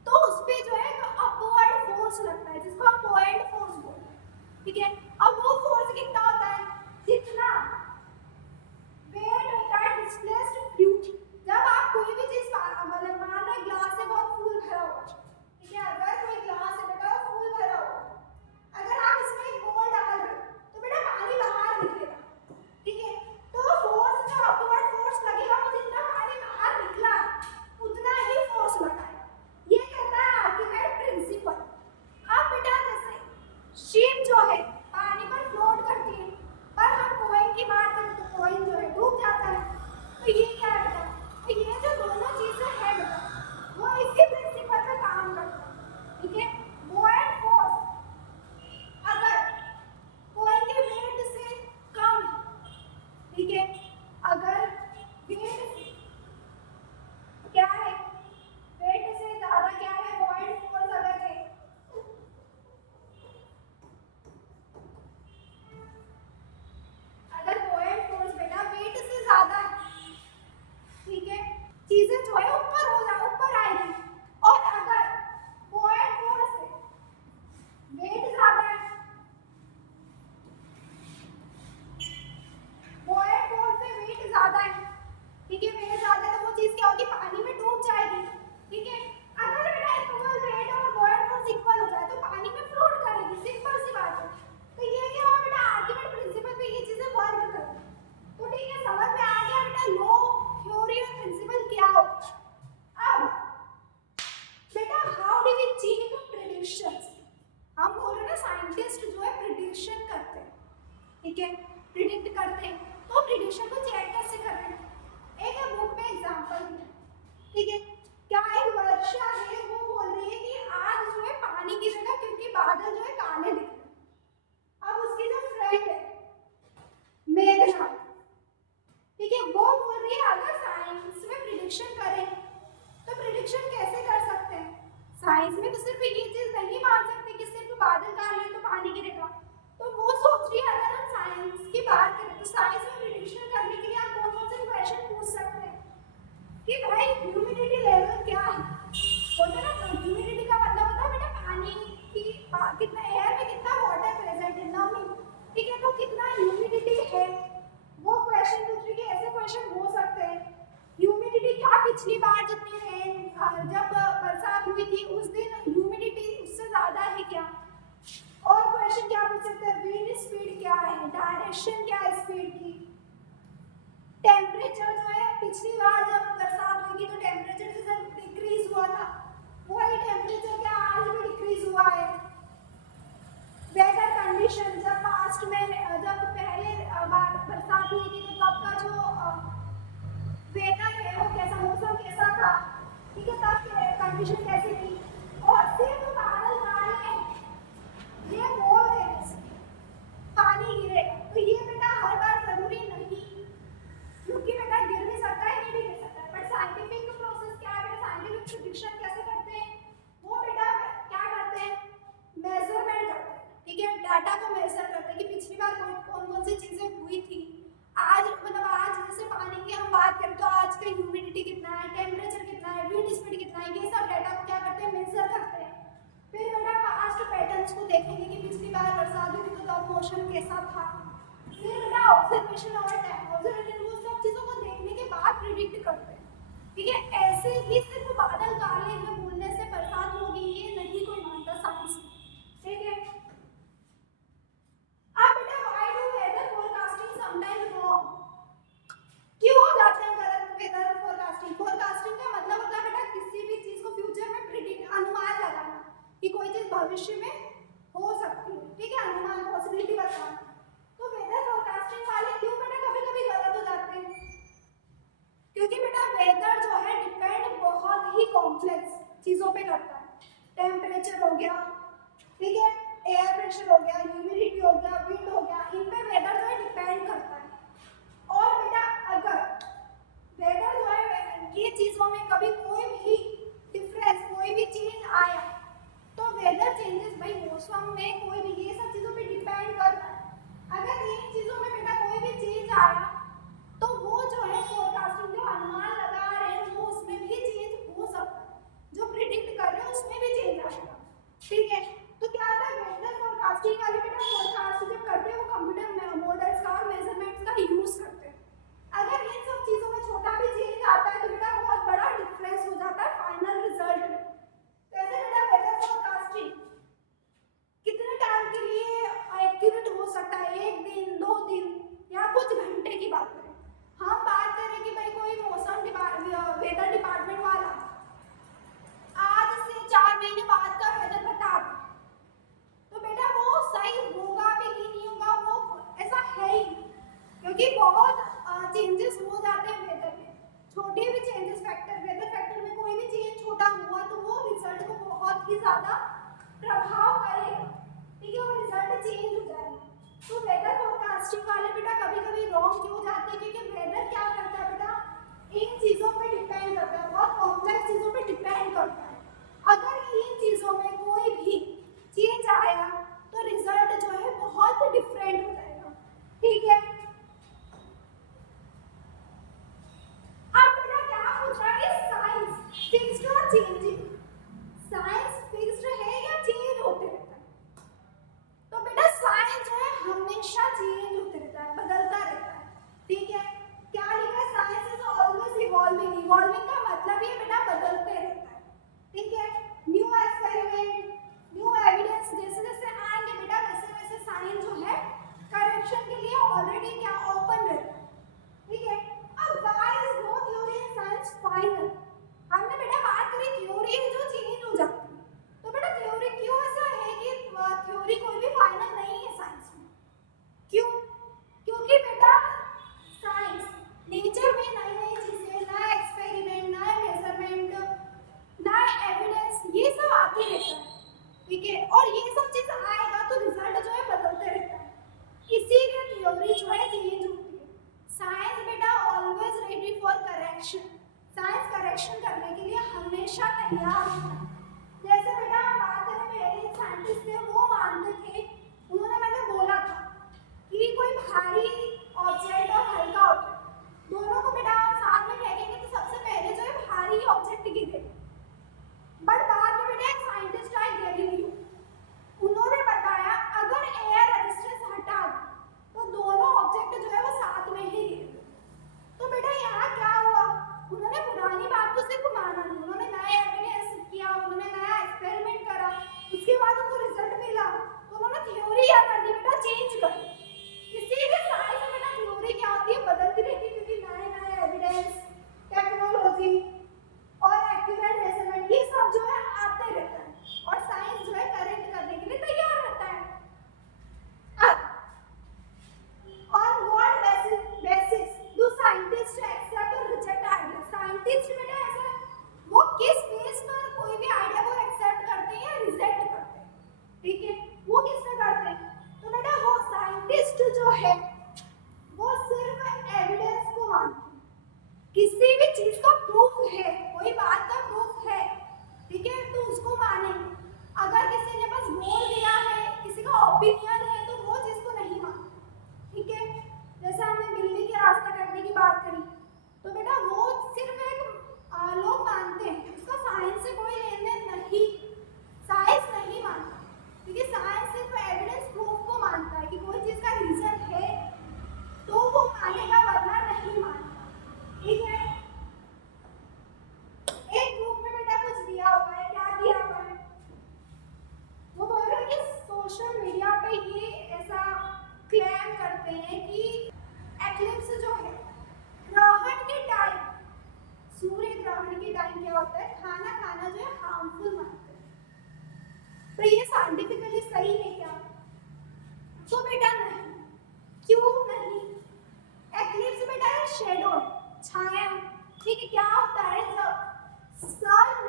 तो उस पे जो है अपवर्ड फोर्स लगता है जिसको हम पॉइंट फोर्स बोलते हैं, ठीक है। अब वो फोर्स कितना होता है, जितना वेट होता है डिस्प्लेस्ड फ्लूइड। जब आप कोई भी चीज मतलब मान लो ग्लास से बहुत फुल भरा हुआ, ठीक है, अगर कोई ग्लास है बेटा फुल भरा हुआ, अगर आप इसमें एक बॉल डाल रहे हो तो बेटा पानी बाहर निकलेगा, ठीक है। तो फोर्स जो अपवर्ड फोर्स लगेगा वो जितना पानी बाहर निकला उतना ही फोर्स लगा है, ये कहता है आर्किमेड प्रिंसिपल। अब बेटा जैसे शिप जो है पानी पर फ्लोट करती है, पर हम कोइन की बात करें तो कोइन जो है डूब जाता है। तो ये क्या है बेटा, तो ये जो दोनों चीजें हैं बेटा वो इसी प्रिंसिपल पे काम करते हैं, ठीक है। बुओयंट फोर्स अगर कोइन के वेट से कम है, ठीक है, अगर वेट क्या है, वेट से ज्यादा क्या है, बुओयंट फोर्स अगर है, अगर बुओयंट फोर्स बेटा वेट से ज्यादा है, ठीक है, चीजें जो है ऊपर आएगी। और अगर बुओयंट फोर्स से वेट ज्यादा है, बुओयंट फोर्स से वेट ज्यादा है, ठीक है, वेट ज्यादा है तो वो चीज क्या होगी, पानी में डूब जाएगी, ठीक है। अगर बेटा इक्वल वेट और बुओयंट फोर्स इक्वल हो जाए तो पानी में फ्लोट करेगी, सिंपल सी बात है। तो ये क्या हुआ बेटा, आर्किमेड प्रिंसिपल पे ये चीजें वर्क करती है। तो ठीक है, समझ में आ गया बेटा लॉ, थ्योरी और प्रिंसिपल क्या होता है। अब बेटा how do we check predictions, हम बोल रहे हैं ना साइंटिस्ट जो है प्रिडिक्शन करते हैं, ठीक है, प्रिडिक्ट करते हैं। तो प्रिडिक्शन को चेक कैसे कर रहे हैं, एक बुक में एग्जांपल दिया, ठीक है, क्या एक वर्षा है वो बोल रही है कि आज जो है पानी गिरेगा क्योंकि बादल जो है काले दिख रहे हैं। अब उसकी जो फ्रेंड है मेघना, ठीक है, वो बोल रही है अगर साइंस में प्रिडिक्शन करें तो प्रिडिक्शन कैसे कर सकते हैं, साइंस में तो सिर्फ ये चीज नहीं मान सकते कि सिर्फ बादल काले तो पानी गिरेगा। तो वो सोच रही है अगर हम साइंस की बात करें तो साइंस में प्रिडिक्शन करने के लिए आप कौन कौन से क्वेश्चन पूछ सकते हैं कि भाई ह्यूमिडिटी लेवल क्या है, बोलते ना ह्यूमिडिटी का मतलब होता है बेटा पानी की कितना एयर में कितना वाटर प्रेजेंट है, नमी, ठीक है, तो कितना ह्यूमिडिटी है, वो क्वेश्चन पूछ रही है। ऐसे क्वेश्चन हो सकते हैं, ह्यूमिडिटी क्या पिछली बार जितनी रेन जब बरसात हुई थी उस दिन ह्यूमिडिटी उससे ज्यादा है क्या। और क्वेश्चन क्या पूछ सकते हैं, विंड स्पीड क्या है, डायरेक्शन क्या है स्पीड की, टेम्परेचर जो है पिछली बार जब बरसात हुई थी तो टेम्परेचर जब डिक्रीज हुआ था वही टेम्परेचर क्या आज भी डिक्रीज हुआ है। वेदर कंडीशन जब पास्ट में जब पहले बार बरसात हुई थी तो तब का जो वेदर है वो कैसा, मौसम कैसा था, ठीक है, तब कंडीशन कैसी थी। और सिर्फ बादल काले ये बोल रहे हैं पानी गिरेगा, तो ये बेटा हर बार जरूरी नहीं, क्योंकि बेटा गिर भी सकता है, नहीं भी गिर सकता है। बट साइंटिफिक प्रोसेस क्या है बेटा, साइंटिफिक प्रेडिक्शन कैसे करते हैं, वो बेटा क्या करते हैं, मेजरमेंट करते हैं, ठीक है, डाटा को मेजर करते हैं कि पिछली बार कौन कौन सी चीजें हुई थी। आज मतलब आज जैसे पानी की हम बात करें तो आज का ह्यूमिडिटी कितना है, टेम्परेचर कितना है, विंड स्पीड कितना है, ये सब डाटा को क्या करते हैं, मेजर करते हैं। फिर बेटा पास्ट पैटर्न्स को देखेंगे कि पिछली बार बरसात हुई तो तब मौसम कैसा था। फिर बेटा ऑब्जर्वेशन और टाइम ऑब्जर्वेशन, वो सब चीजों को देखने के बाद प्रिडिक्ट करते हैं, ठीक है। ऐसे ही सिर्फ बादल काले हैं बोलने से बरसात होगी ये नहीं कोई मानता साइंस में, ठीक है। अब बेटा why do weather forecasting sometimes wrong, क्यों हो जाते हैं गलत वेदर फोरकास्टिंग। फोरकास्टिंग का मतलब होता है बेटा किसी भी चीज को फ्यूचर में प्रिडिक्ट, अनुमान लगाना कि कोई चीज भविष्य में हो सकती है, ठीक है, अनुमान पॉसिबिलिटी बताना। तो वेदर फोरकास्टिंग वाले क्यों बेटा कभी कभी गलत हो जाते हैं, क्योंकि बेटा वेदर जो है कॉम्प्लेक्स चीज़ों पे करता है। टेम्परेचर हो गया, ठीक है, एयर प्रेशर हो गया, ह्यूमिडिटी हो गया, विंड हो गया, इन पे वेदर जो है डिपेंड करता है। और बेटा अगर वेदर जो है ये चीज़ों में कभी कोई भी डिफरेंस, कोई भी चेंज आया तो वेदर चेंजेस भाई मौसम में कोई भी ये सब चीज़ों पे डिपेंड करता है। अगर इन चीज़ों में बेटा कोई भी चेंज आया तो वो जो है फोरकास्टिंग जो अनुमान लगा रहे हैं वो उसमें भी चेंज हो सकता है, जो प्रिडिक्ट कर रहे हैं उसमें भी चेंज आएगा, ठीक है। तो क्या होता है वेदर फोरकास्टिंग वाले बेटा फोरकास्ट जब करते हैं वो कंप्यूटर मॉडल्स का और मेजरमेंट्स का यूज करते हैं। अगर इन सब चीज़ों में छोटा भी चेंज आता है तो बेटा बहुत बड़ा डिफरेंस हो जाता है फाइनल रिजल्ट में। कैसे बेटा वेदर फोरकास्टिंग कितने टाइम के लिए एक्यूरेट हो सकता है, एक दिन, 2 दिन या कुछ घंटे की बात करें। हम बात करें कि भाई कोई मौसम वेदर डिपार्टमेंट वाला आज से 4 महीने बाद का वेदर बता दे तो बेटा वो सही होगा भी कि नहीं होगा वो ऐसा है ही, क्योंकि बहुत चेंजेस हो जाते हैं वेदर में। छोटे भी चेंजेस वेदर फैक्टर में कोई भी चेंज छोटा हुआ तो वो रिजल्ट को बहुत ही ज़्यादा प्रभाव करेगा, ठीक है, वो रिजल्ट चेंज हो जाएगा। तो वेदर फोरकास्टिंग वाले बेटा कभी कभी रॉन्ग क्यों जाते हैं, क्योंकि वेदर क्या करता है बेटा इन चीज़ों पे डिपेंड करता है, बहुत कॉम्प्लेक्स चीज़ों पे डिपेंड करता है। अगर इन चीज़ों में कोई भी चेंज आया तो रिजल्ट जो है बहुत डिफरेंट हो जाएगा, ठीक है। अब बेटा क्या पूछ रहा है साइंस फिक्स्ड और चेंजिंग, साइंस फिक्स्ड है या चेंज होते रहता है? तो बेटा साइंस जो है हमेशा चेंज होते रहता है, बदलता रहता है, ठीक है। क्या लिखा है science is always evolving, evolving का मतलब ये बेटा बदलते रहता है, ठीक है। न्यू एक्सपेरिमेंट, न्यू एविडेंस जैसे जैसे आएंगे बेटा वैसे वैसे साइंस जो है करेक्शन के लिए ऑलरेडी क्या ओपन रहता है, ठीक है। अब why is no theory in science final, हमने बेटा बात करी थ्योरी जो चेंज हो जाती है, तो बेटा थ्योरी क्यों ऐसा है कि थ्योरी कोई भी फाइनल नहीं है साइंस में, क्यों? क्योंकि बेटा साइंस नेचर में नई नई चीजें, नए एक्सपेरिमेंट, नए मेजरमेंट, नए एविडेंस ये सब आते रहता है, ठीक है। और ये सब चीज आएगा तो रिजल्ट जो है बदलते रहता है, इसीलिए थ्योरी जो है चेंज होती है। साइंस बेटा always ready for correction, science correction करने के लिए हमेशा तैयार होता है। जैसे बेटा हम बात करें पहले साइंटिस्ट थे वो मानते थे, उन्होंने मैंने बोला था कि कोई भारी ऑब्जेक्ट और हल्का ऑब्जेक्ट दोनों को बेटा हम साथ में फेंकेंगे तो सबसे पहले जो है भारी ऑब्जेक्ट गिरेगा। बट बाद में बेटा एक साइंटिस्ट आए गैलीलियो, उन्होंने बताया अगर एयर रेजिस्टेंस हटा तो दोनों ऑब्जेक्ट जो है वो साथ में ही गिरेंगे। तो बेटा यहाँ क्या हुआ, उन्होंने पुरानी बात को सिर्फ माना नहीं, उन्होंने नए एविडेंस किया, उन्होंने नया एक्सपेरिमेंट करा, उसके बाद उनको रिजल्ट मिला तो उन्होंने थ्योरी क्या कर दी बेटा चेंज कर दी। इसीलिए साइंस में बेटा थ्योरी क्या होती है बदलती रहती है, क्योंकि नए नए एविडेंस, टेक्नोलॉजी और एक्यूरेट मेजरमेंट ये सब जो है आते रहता है और साइंस जो है करेक्ट करने के लिए तैयार रहता है। अब on what basis do scientists accept or reject ideas? Scientist बेटा ऐसा वो किस बेस पर कोई भी आइडिया को एक्सेप्ट करते हैं या रिजेक्ट करते हैं, ठीक है, वो किस पे करते हैं? तो बेटा वो साइंटिस्ट जो है वो सिर्फ एविडेंस को मानते हैं, किसी भी चीज का प्रूफ है, कोई बात का प्रूफ है, ठीक है, तो उसको मानेंगे। अगर किसी ने बस बोल दिया है, किसी का ओपिनियन है तो वो चीज को नहीं मानते, ठीक है। जैसे हमने बिल्ली के रास्ता काटने की बात करी तो बेटा वो सिर्फ एक लोग मानते हैं, उसका साइंस से कोई लेन देन नहीं, साइंस नहीं मानता, क्योंकि साइंस सिर्फ एविडेंस प्रूफ को मानता है कि कोई चीज का रीजन है तो वो मानेगा वरना नहीं मानेगा, ठीक है। एक बुक में बेटा कुछ दिया हुआ है, क्या दिया हुआ है, वो बोल रहे हैं कि सोशल मीडिया पे ये ऐसा क्लेम करते हैं कि एक्लिप्स जो है ग्रहण के टाइम, सूर्य ग्रहण के टाइम क्या होता है खाना खाना जो है हार्मफुल मानते हैं। तो ये साइंटिफिकली सही है क्या? तो बेटा नहीं, क्यों नहीं? एक्लिप्स बेटा है शेडो, छाया, ठीक है। क्या होता है जब सन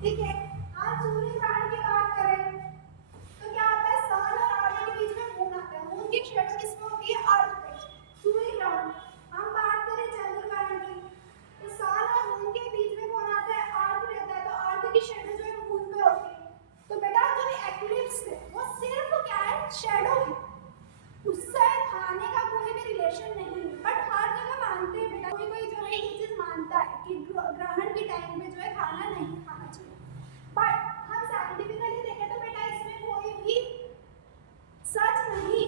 ठीक है। आज सूर्य ग्रहण की बात करें तो क्या आता है, सन और अर्थ के बीच में मून आता है। मून की शेडो किसमें होती है, अर्थ पे, सूर्य ग्रहण। हम बात करें चंद्र ग्रहण की तो सन और मून के बीच में कौन आता है, अर्थ रहता है, तो अर्थ की शेडो जो है मून पे होती है। तो बेटा जो एक्लिप्स है वो सिर्फ क्या है, शेडो है, उससे खाने का कोई भी रिलेशन नहीं है। बट हर जगह मानते हैं बेटा, कोई कोई जो है ये चीज मानता है कि ग्रहण के टाइम में जो है खाना नहीं खाना चाहिए। बट हम साइंटिफिकली देखें तो बेटा इसमें कोई भी सच नहीं,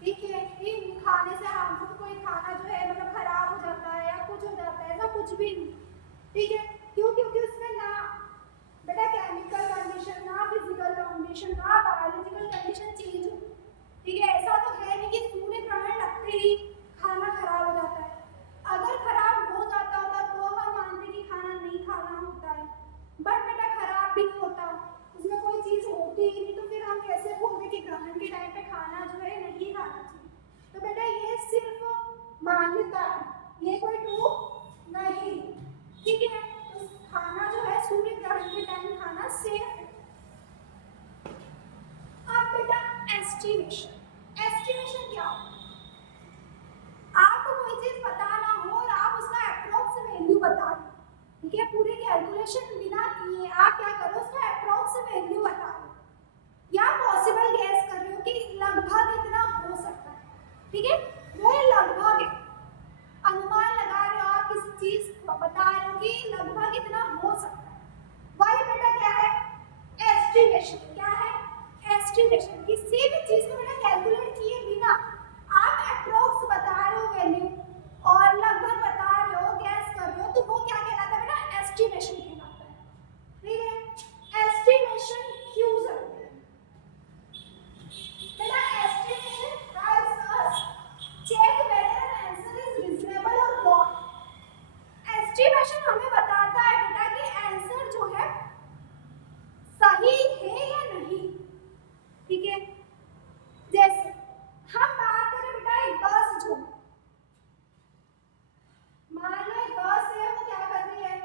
ठीक है, कि खाने से हार्मफुल कोई खाना जो है मतलब खराब हो जाता है या कुछ हो जाता है, ऐसा कुछ भी नहीं, ठीक है। क्यों, क्योंकि उसमें ना बेटा केमिकल कंडीशन, ना फिजिकल कंडीशन, ना बायोलॉजिकल कंडीशन चेंज हो, ठीक है। ऐसा तो है नहीं कि सूर्य ग्रहण लगते ही खाना खराब हो जाता है। अगर खराब हो जाता होता तो हम मानते कि खाना नहीं खाना होता है, बट बेटा खराब भी नहीं होता, उसमें कोई चीज होती ही नहीं, तो फिर हम कैसे बोलते कि ग्रहण के टाइम पे खाना जो है नहीं खाना चाहिए। तो बेटा ये सिर्फ मान्यता है, ये कोई ट्रूथ नहीं, ठीक है। तो खाना जो है सूर्य ग्रहण के टाइम खाना सेफ है। अब बेटा एस्टिमेशन, एस्टिमेशन क्या होता है, आपको कोई चीज पता ना हो और आप उसका अप्रोक्स वैल्यू बता दो, ठीक है, पूरी कैलकुलेशन बिना किए आप क्या करो, उसका अप्रोक्स वैल्यू बता दो या पॉसिबल गैस कर रहे हो कि लगभग इतना हो सकता है, ठीक है। वो लगभग है, अनुमान लगा रहे हो आप, किसी चीज को बता रहे हो कि लगभग इतना हो सकता है, वही बेटा क्या है, एस्टिमेशन। क्या है, एस्टिमेशन। किसी भी चीज को बेटा कैलकुलेट किए बिना आप अप्रोक्स बता रहे हो वैल्यू और लगभग बता रहे हो, गैस कर रहे हो, तो वो क्या कहलाता है बेटा, एस्टिमेशन कहलाता है, ठीक है। एस्टिमेशन क्यों जरूरी है बेटा, estimation helps us check whether an answer is reasonable और नॉट। एस्टिमेशन हमें बताता है बेटा कि आंसर जो है सही है या नहीं, ठीक है। जैसे हम बात करें बेटा एक बस, जो मान लो एक बस है वो क्या कर रही है,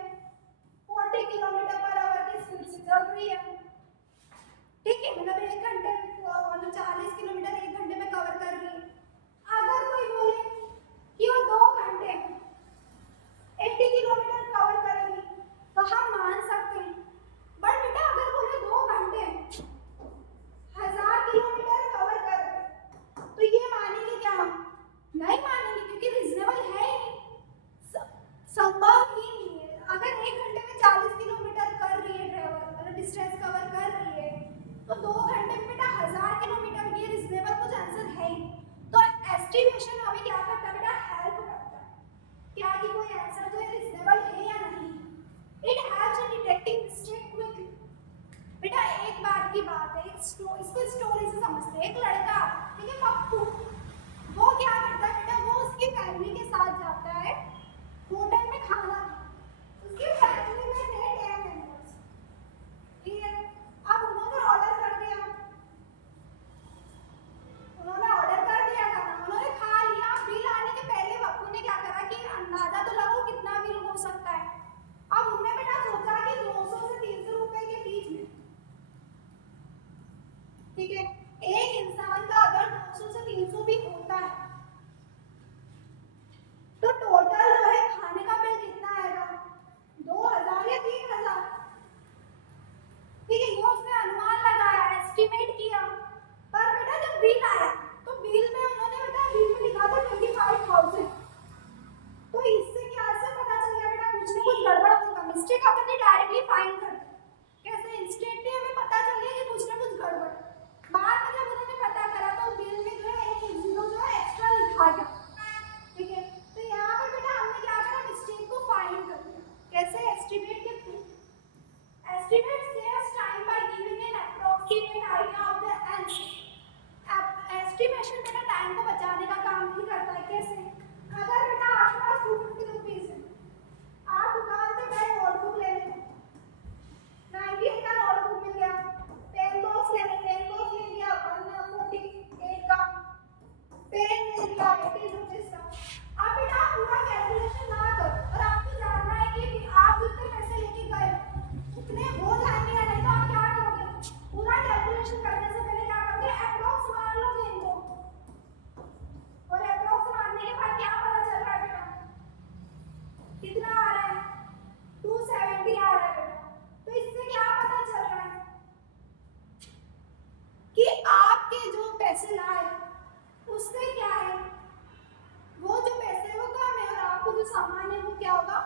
जो सामान है वो क्या होगा,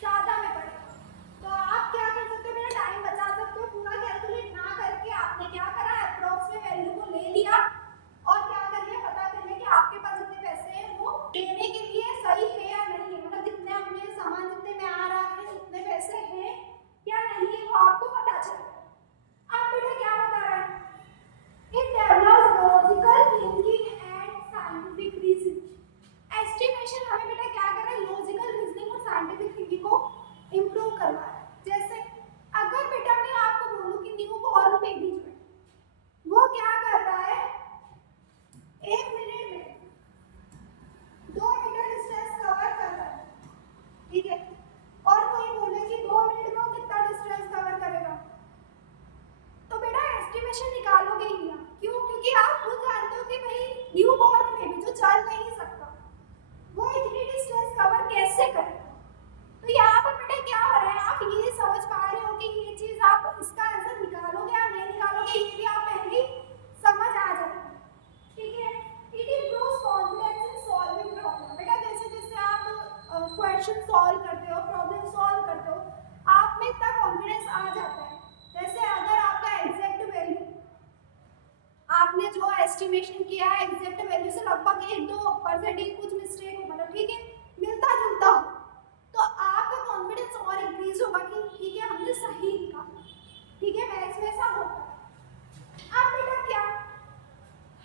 ज़्यादा में पड़ेगा। तो आप क्या कर सकते हो, मेरा टाइम बचा सकते हो। पूरा कैलकुलेट ना करके आपने क्या करा, अप्रोक्स में वैल्यू को ले लिया और क्या कर लिया, पता कर लिया कि आपके पास जितने पैसे हैं वो देने के लिए सही है या नहीं है, मतलब जितने अपने सामान जितने में आ रहा है उतने पैसे हैं या नहीं है, वो आपको पता चले। अब बेटा क्या बता रहा है, it develops logical thinking and scientific reasoning. Estimation हमें बेटा क्या कर रहा है, लॉजिकल रीजनिंग और साइंटिफिक थिंकिंग को इम्प्रूव करवा रहा है। जैसे अगर बेटा मैं आपको बोलूं कि न्यू बॉर्न बेबी जो है वो क्या कर रहा है, 1 मिनट में 2 मीटर डिस्टेंस कवर कर रहा है, ठीक है, और कोई बोले कि 2 मिनट में वो कितना डिस्टेंस कवर करेगा, तो बेटा एस्टिमेशन निकालोगे ही ना। क्यों? क्योंकि आप खुद जानते हो कि भाई न्यू बॉर्न बेबी जो चल नहीं सकता वो इतनी डिस्टेंस कवर कैसे करेगा। तो यहाँ पर बेटा क्या हो रहा है, आप ये समझ पा रहे हो कि ये चीज आप इसका आंसर निकालोगे या नहीं निकालोगे, ये भी आप पहले समझ आ जाएगी, ठीक है। It improves confidence in solving problem. बेटा जैसे जैसे आप क्वेश्चन सॉल्व करते हो, प्रॉब्लम सॉल्व करते हो, आप में इतना कॉन्फिडेंस आ जाता है। जैसे अगर आपका एग्जैक्ट वैल्यू आपने जो एस्टिमेशन किया है एग्जैक्ट वैल्यू से लगभग 1-2% ही कुछ मिस्टेक हो, मतलब ठीक है मिलता जुलता हो, तो आपका कॉन्फिडेंस और इंक्रीज होगा कि ठीक है हमने सही निकाला, ठीक है, मैथ्स में ऐसा होता है। अब बेटा क्या,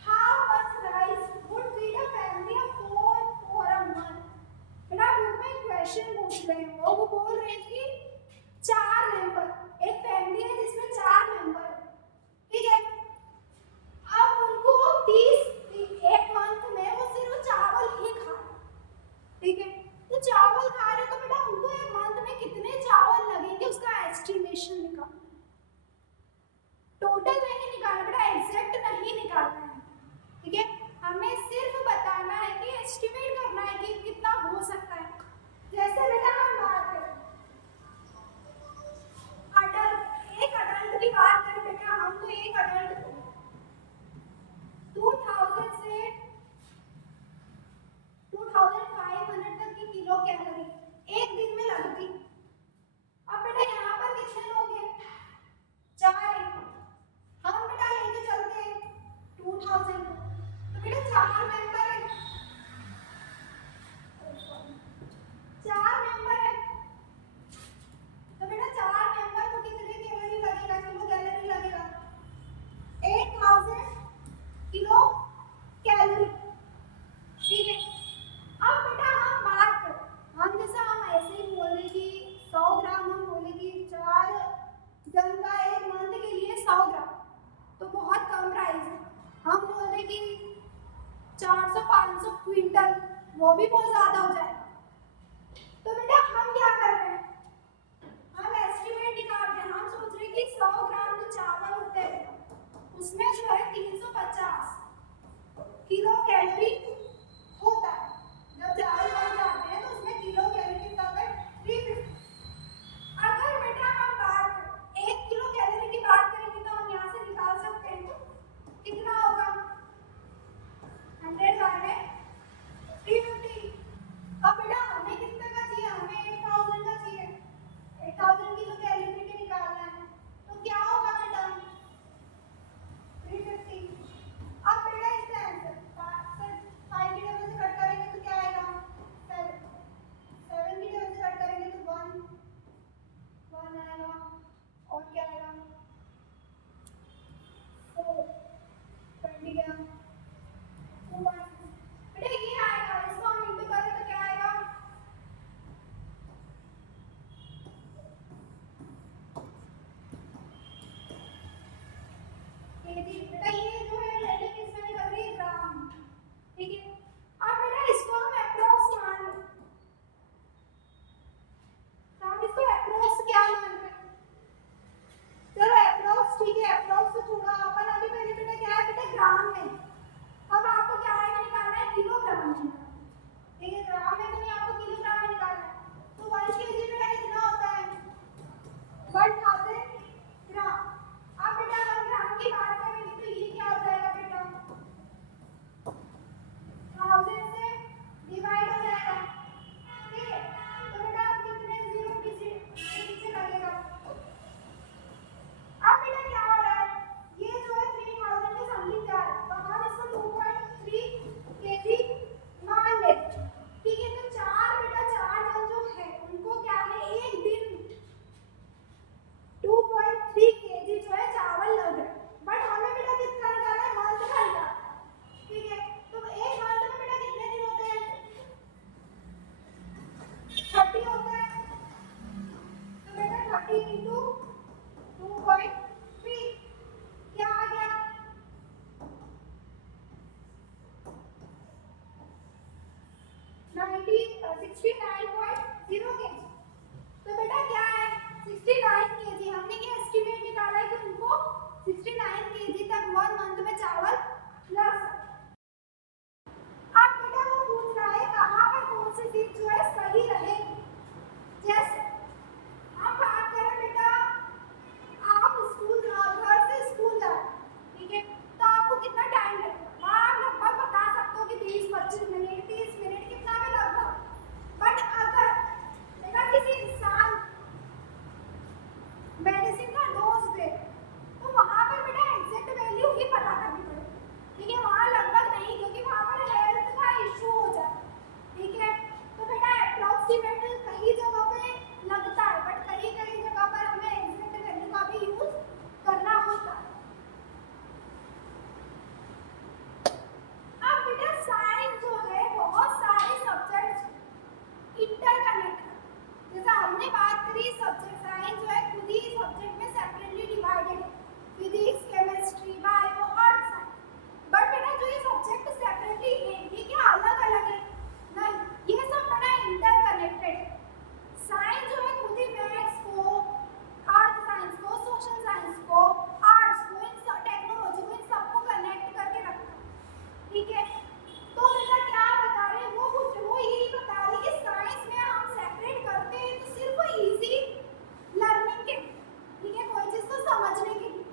how much rice would feed a family of 4 for a month. बेटा बुक में क्वेश्चन पूछ रहे हैं, वो बोल रहे हैं कि 4 मेंबर, एक फैमिली है जिसमें 4 मेंबर, ठीक है, अब उनको 1 मंथ में वो सिर्फ चावल ही खा रहे, ठीक है, तो चावल खा रहे तो बेटा उनको 1 मंथ में कितने चावल लगेंगे उसका एस्टिमेशन निकालना, टोटल नहीं निकालना बेटा, एग्जैक्ट नहीं निकालना है, ठीक है, हमें सिर्फ बताना है कि एस्टिमेट करना है कि कितना हो सकता है। जैसे बेटा हम बात करें अडल्ट, एक अडल्ट की बात करें बेटा, हम तो एक अडल्ट को 2000 से 2500 तक की किलो कैलोरी एक दिन में लगती। अब बेटा यहाँ पर कितने लोग हैं, 4 हैं, हम बेटा लेके चलते हैं 2000 को, तो बेटा 4 मेंबर है, 4 मेंबर है, तो बेटा 4 मेंबर को कितने कैलोरी लगेगा, किलो कैलोरी लगेगा 8000 किलो कैलोरी, ठीक है। अब बेटा हम बात करें, हम जैसा हम ऐसे ही बोले कि 100 ग्राम, हम बोले कि 4 जन का एक मंथ के लिए 100 ग्राम तो बहुत कम प्राइस है, हम बोले कि 400-500 क्विंटल वो भी बहुत ज्यादा हो जाएगा। तो बेटा हम क्या कर रहे हैं, हम एस्टिमेट निकाल रहे हैं, हम सोच रहे हैं कि 100 ग्राम जो चावल होते हैं उसमें जो है 350 किलो कैलोरी होता है, जब चावल बन जाते हैं तो उसमें किलो कैलोरी कितना होता है, 350। अगर बेटा हम बात 1 किलो कैलोरी की बात करेंगे तो हम यहाँ से निकाल सकते हैं कितना होगा, 100 बाय 350। अब बेटा हमें कितने का चाहिए, हमें 8000 का चाहिए, 8000 किलो कैलोरी के निकालना है, तो क्या होगा बेटा 350। अब बेटा इसका आंसर 69.0 kg। तो बेटा क्या है 69 kg, हमने ये एस्टिमेट निकाला है कि उनको 69 kg तक 1 मंथ में चावल लग सकता। अब बेटा वो पूछ रहा है कहाँ पर कौन सी चीज जो है सही रहेगी। जैसे हम बात करें बेटा, आप घर से स्कूल जा रहे, ठीक है, तो आपको कितना टाइम लगेगा, आप लगभग बता सकते हो कि 20-25 मिनट 30 मिनट कितना भी लगभग। बट अगर बेटा किसी इंसान मेडिसिन का डोज दे तो वहां पर बेटा एग्जैक्ट वैल्यू ही पता करनी पड़ेगी, ठीक है, वहां लगभग नहीं, क्योंकि वहां पर हेल्थ का इशू हो जाए, ठीक है। तो बेटा अप्रोक्सीमेट कई जगह पे लगता है, बट कई कई जगह पर हमें एग्जैक्ट वैल्यू का भी यूज करना होता है। अब बेटा साइंस जो है बहुत सारे सब्जेक्ट्स इंटरकनेक्ट है। जैसे हमने बात करी सब्जेक्ट साइंस जो है खुद ही सब्जेक्ट में सेपरेटली डिवाइडेड है, physics chemistry bio earth science. But बेटा जो ये सब्जेक्ट सेपरेटली है ये क्या अलग अलग है, नहीं, ये सब बड़ा इंटरकनेक्टेड है। साइंस जो है खुद ही मैथ्स को, अर्थ साइंस को, सोशल साइंस को, आर्ट्स को, इन सब टेक्नोलॉजी को, इन सबको कनेक्ट करके रखता है, ठीक है। तो बेटा क्या बता रहे हैं वो यही बता रहे कि साइंस में हम सेपरेट करते हैं तो सिर्फ इजी लर्निंग के, ठीक है, कोई चीज को समझने के लिए।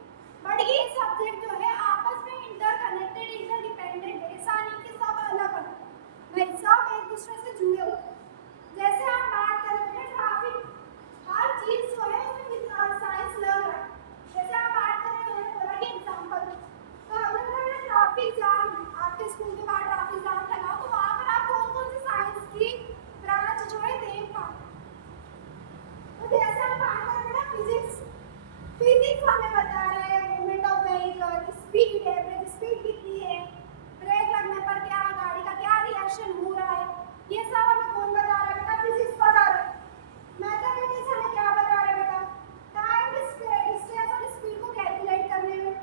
बट ये सब्जेक्ट जो है आपस में इंटरकनेक्टेड इंटरडिपेंडेंट है, ऐसा नहीं कि सब अलग अलग, नहीं, सब एक दूसरे से जुड़े हुए हैं। जैसे हम बात करें बेटा ट्रैफिक, हर चीज जो है उसमें साइंस लग रहा है। जैसे हम बात करें तो मैंने बोला कि एग्जांपल, तो हमने बोला ट्रैफिक जाम, आपके स्कूल के बाहर ट्रैफिक जाम लगा तो वहां पर आप कौन कौन सी साइंस की ब्रांच जो है देख पाओगे। तो जैसे हम बात करें बेटा फिजिक्स, फिजिक्स हमें बता रहा है movement of vehicle, speed, average speed कितनी है, ब्रेक लगने पर क्या गाड़ी का क्या रिएक्शन हो रहा है, ये सब हमें कौन बता रहा है बेटा, फिजिक्स बता रहा है। मैथमेटिक्स हमें क्या बता रहा है बेटा, टाइम डिस्टेंस और स्पीड को कैलकुलेट करने में,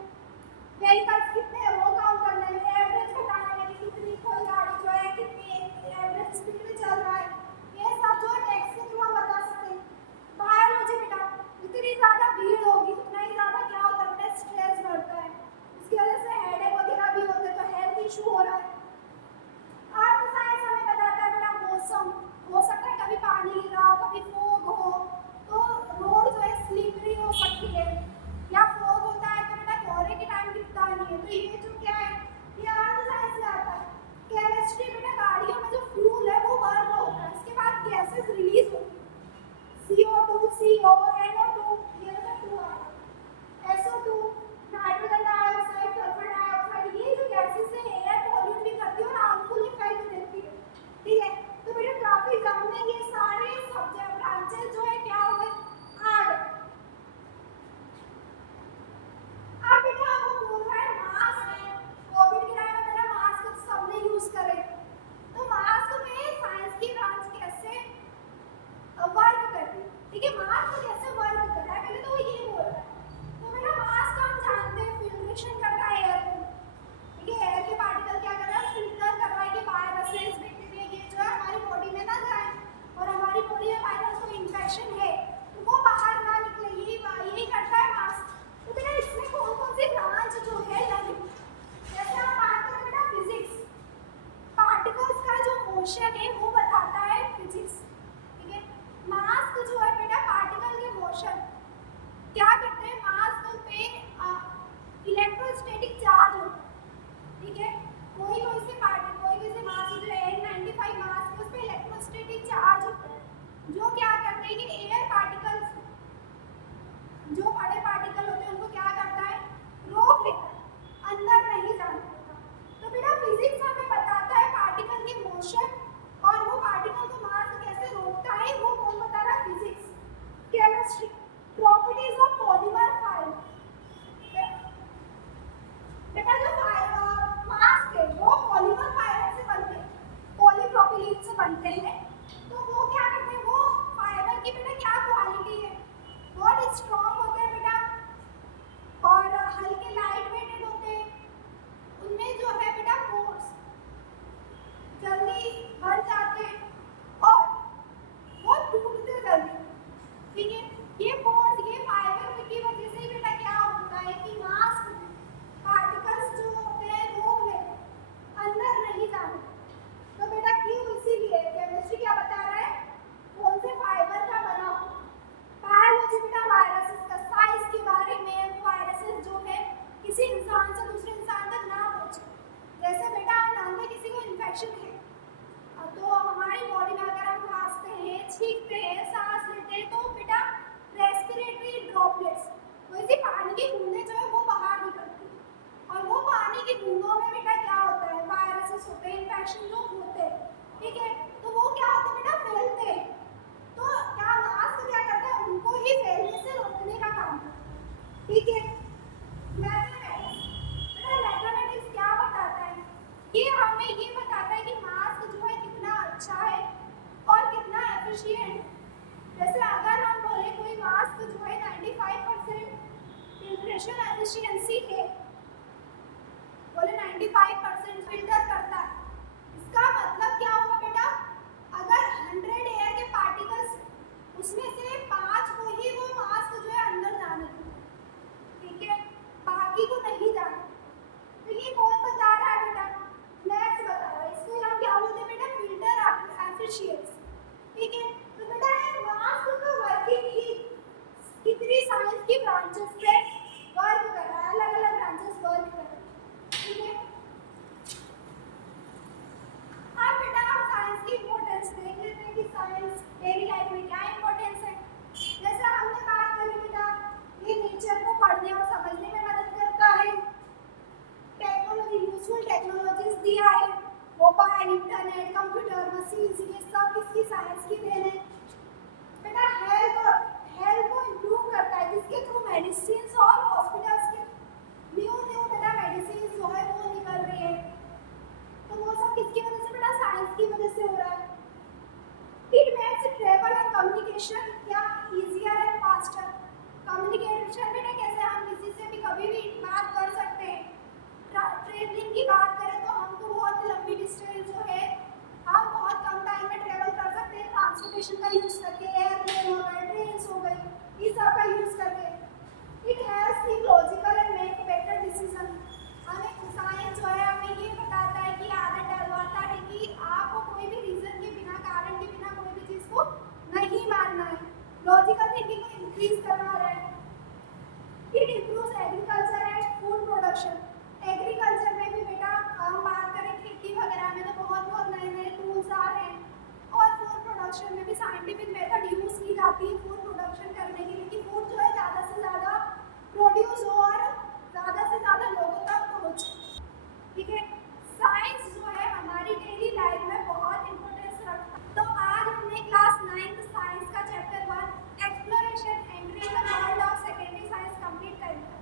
व्हीकल्स कितने हैं वो काउंट करने में, एवरेज बताने में कि कितनी कोई गाड़ी जो है कितनी एवरेज स्पीड में चल रहा है, ये सब जो है टेक्स्ट के थ्रू हम बता सकते हैं। बायोलॉजी बेटा जितनी ज़्यादा भीड़ होगी उतना ही ज़्यादा क्या होता है बेटा, स्ट्रेस बढ़ता है, इसकी वजह से हेडेक वगैरह भी होते हैं, तो हेल्थ इशू हो रहा है। अर्थ साइंस हमें बताता है बेटा मौसम, हो सकता है कभी पानी गिर रहा हो, कभी फॉग हो, तो रोड जो है स्लिपरी हो सकती है, या फॉग होता है तो बेटा कोहरे के टाइम दिखता नहीं है, तो ये जो क्या है ये अर्थ साइंस में आता है। केमिस्ट्री बेटा गाड़ियों में जो फ्यूल है वो बर्न होता है, इसके बाद गैसेस रिलीज होती है, CO2 CO NO2, ये बेटा 2 आ गया, SO2 nitrogen dioxide, sulphur dioxide, ये जो गैसेस है एयर पॉल्यूट भी करती है और हार्मफुल इफेक्ट देती है, ठीक है। तो बेटा ट्रैफिक जाम में ये सारे सब्जेक्ट ब्रांचेस जो है क्या हो गए आ गए। अब बेटा वो बोल रहा है मास्क, कोविड के टाइम में बेटा मास्क तो सबने यूज करे, तो मास्क में साइंस की ब्रांच कैसे वर्क करती है, ठीक है, मास्क कैसे वर्क कर रहा है पहले तो वो ये बोल रहा है। तो बेटा मास्क हम जानते हैं फिल्ट्रेशन करता है एयर को, ठीक है, एयर के पार्टिकल क्या कर रहा है फिल्टर कर रहा है कि वायरसेस बैक्टीरिया ये जो है हमारी बॉडी में ना जाए, और हमारी बॉडी में वायरस को इन्फेक्शन है तो वो बाहर ना निकले, यही करता है मास्क। तो बेटा इसमें कौन कौन सी ब्रांच जो है लगी, जैसे हम बात करें बेटा फिजिक्स, पार्टिकल्स का जो मोशन है वो बताता है फिजिक्स, ठीक है। मास्क जो है बेटा पार्टिकल के मोशन क्या करते हैं, मास्क पे इलेक्ट्रोस्टैटिक चार्ज होता है, ठीक है, कोई कोई से मास्क जो है N95 मास्क उस पे इलेक्ट्रोस्टैटिक चार्ज होता है, जो क्या करते हैं कि एयर पार्टिकल्स जो बड़े पार्टिकल होते हैं उनको क्या करता है रोक लेता है, अंदर नहीं जाने देता। तो बेटा फिजिक्स हमें बताता है पार्टिकल की मोशन, और वो पार्टिकल को मास्क कैसे रोकता है वो कौन बता रहा है, physics. Chemistry properties of polymer fibre, बेटा जो मास्क है वो पॉलीमर फाइबर से बनते हैं, पॉलीप्रोपिलीन से बनते हैं, तो वो क्या करते हैं वो फाइबर की बेटा क्या क्वालिटी है, बहुत स्ट्रॉन्ग होते हैं बेटा, और हल्के लाइट वेटेड होते हैं, उनमें जो है बेटा पोर्स जल्दी बन जाते हैं, इन्फेक्शन जो होते हैं, ठीक है, तो वो क्या होते हैं बेटा, फैलते हैं। तो क्या मास्क क्या करता है, उनको ही फैलने से रोकने का काम करता है, ठीक है। मैथमेटिक्स, बेटा मैथमेटिक्स क्या बताता है, ये हमें ये बताता है कि मास्क जो है कितना अच्छा है और कितना एफिशिएंट। जैसे अगर हम बोले कोई मास्क जो है 95% फिल्ट्रेशन एफिशिएंसी है, बोले 95% फिल्टर करता है, इसका मतलब क्या होगा बेटा, अगर 100 एयर के पार्टिकल्स, उसमें से 5 को ही वो मास्क जो है अंदर जाने देगा, ठीक है, बाकी को नहीं जाने। तो ये कौन बता रहा है बेटा, मैथ्स बता रहा है। इसको हम क्या बोलते हैं बेटा, फिल्टर एफिशिएंसी, ठीक है। तो बेटा ये मास्क का वर्किंग ही कितनी साइंस की ब्रांचेस पे वर्क कर रहा है, अलग अलग ब्रांचेस वर्क कर रहे हैं, ठीक है। अब बेटा हम साइंस की इंपॉर्टेंस देख लेते हैं कि साइंस डेली लाइफ में क्या इंपॉर्टेंस है। जैसा हमने बात करी बेटा, ये नेचर को पढ़ने और समझने में मदद करता है। टेक्नोलॉजी, यूजफुल टेक्नोलॉजीज दिया है, मोबाइल, इंटरनेट, कंप्यूटर, मशीन्स, ये सब किसकी, साइंस की देन है। बेटा हेल्थ को इम्प्रूव करता है, जिसके थ्रू मेडिसिन और हॉस्पिटल्स के न्यू बेटा मेडिसिन जो है वो निकल रही है। तो वो सब किसकी वजह से बेटा, साइंस की वजह से हो रहा है। It makes travel and communication क्या इजियर एंड फास्टर। कम्युनिकेशन बेटा कैसे, हम किसी से भी कभी भी बात कर सकते हैं। ट्रेवलिंग की बात करें तो हमको बहुत लंबी डिस्टेंस जो है हम बहुत कम टाइम में ट्रेवल कर सकते हैं, ट्रांसपोर्टेशन का यूज करके, एयरप्लेन हो गए, ट्रेन हो गई, इस सब का यूज करके। It helps think logical and make better decision. हमें साइंस जो है हमें ये बताता है कि आदत डलवाता है कि आपको कोई भी रीजन के बिना, कारण के बिना कोई भी चीज को नहीं मानना है। लॉजिकल थिंकिंग को इंक्रीज करवा रहा है। It improves agriculture and food production. Agriculture में भी बेटा हम बात करें खेती वगैरह में तो बहुत नए नए टूल्स आ रहे हैं, और फूड प्रोडक्शन में भी साइंटिफिक मेथड यूज की जाती है फूड प्रोडक्शन करने के लिए, कि फूड जो है ज़्यादा से ज़्यादा प्रोड्यूस हो और ज़्यादा से ज़्यादा लोगों तक पहुँचे, ठीक है। साइंस जो है हमारी डेली लाइफ में बहुत इंपॉर्टेंस रखता है। तो आज हमने क्लास 9th साइंस का chapter 1 exploration entry the world of secondary science complete कर लिया।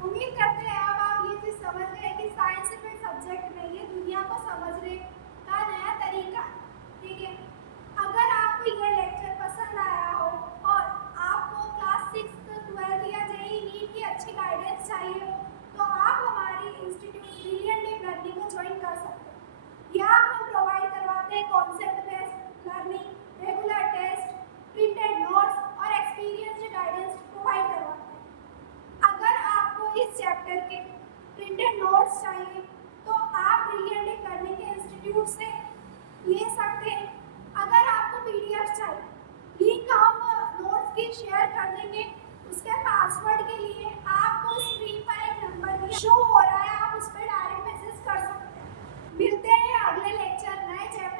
उम्मीद करते हैं अब आप ये चीज़ समझ गए कि साइंस सिर्फ एक सब्जेक्ट नहीं है, दुनिया को समझने का नया तरीका, ठीक है। अगर आपको ये लेक्चर पसंद आया हो और आपको क्लास 6th 12th या जेईई नीट की अच्छी गाइडेंस चाहिए हो, तो आप हमारी इंस्टीट्यूट ब्रिलियंट डीप लर्निंग को ज्वाइन कर सकते हैं। यहाँ हम प्रोवाइड करवाते हैं concept based learning, regular test, printed notes और एक्सपीरियंस्ड गाइडेंस प्रोवाइड करवाते हैं। अगर आपको इस चैप्टर के प्रिंटेड नोट्स चाहिए तो आप ब्रिलियंट डीप लर्निंग के इंस्टीट्यूट से ले सकते हैं। अगर आपको पीडीएफ चाहिए, लिंक हम नोट्स की शेयर कर देंगे। उसके पासवर्ड के लिए आपको स्क्रीन पर एक नंबर भी शो हो रहा है, आप उस पर डायरेक्ट मैसेज कर सकते हैं। मिलते हैं अगले लेक्चर नए चैप्टर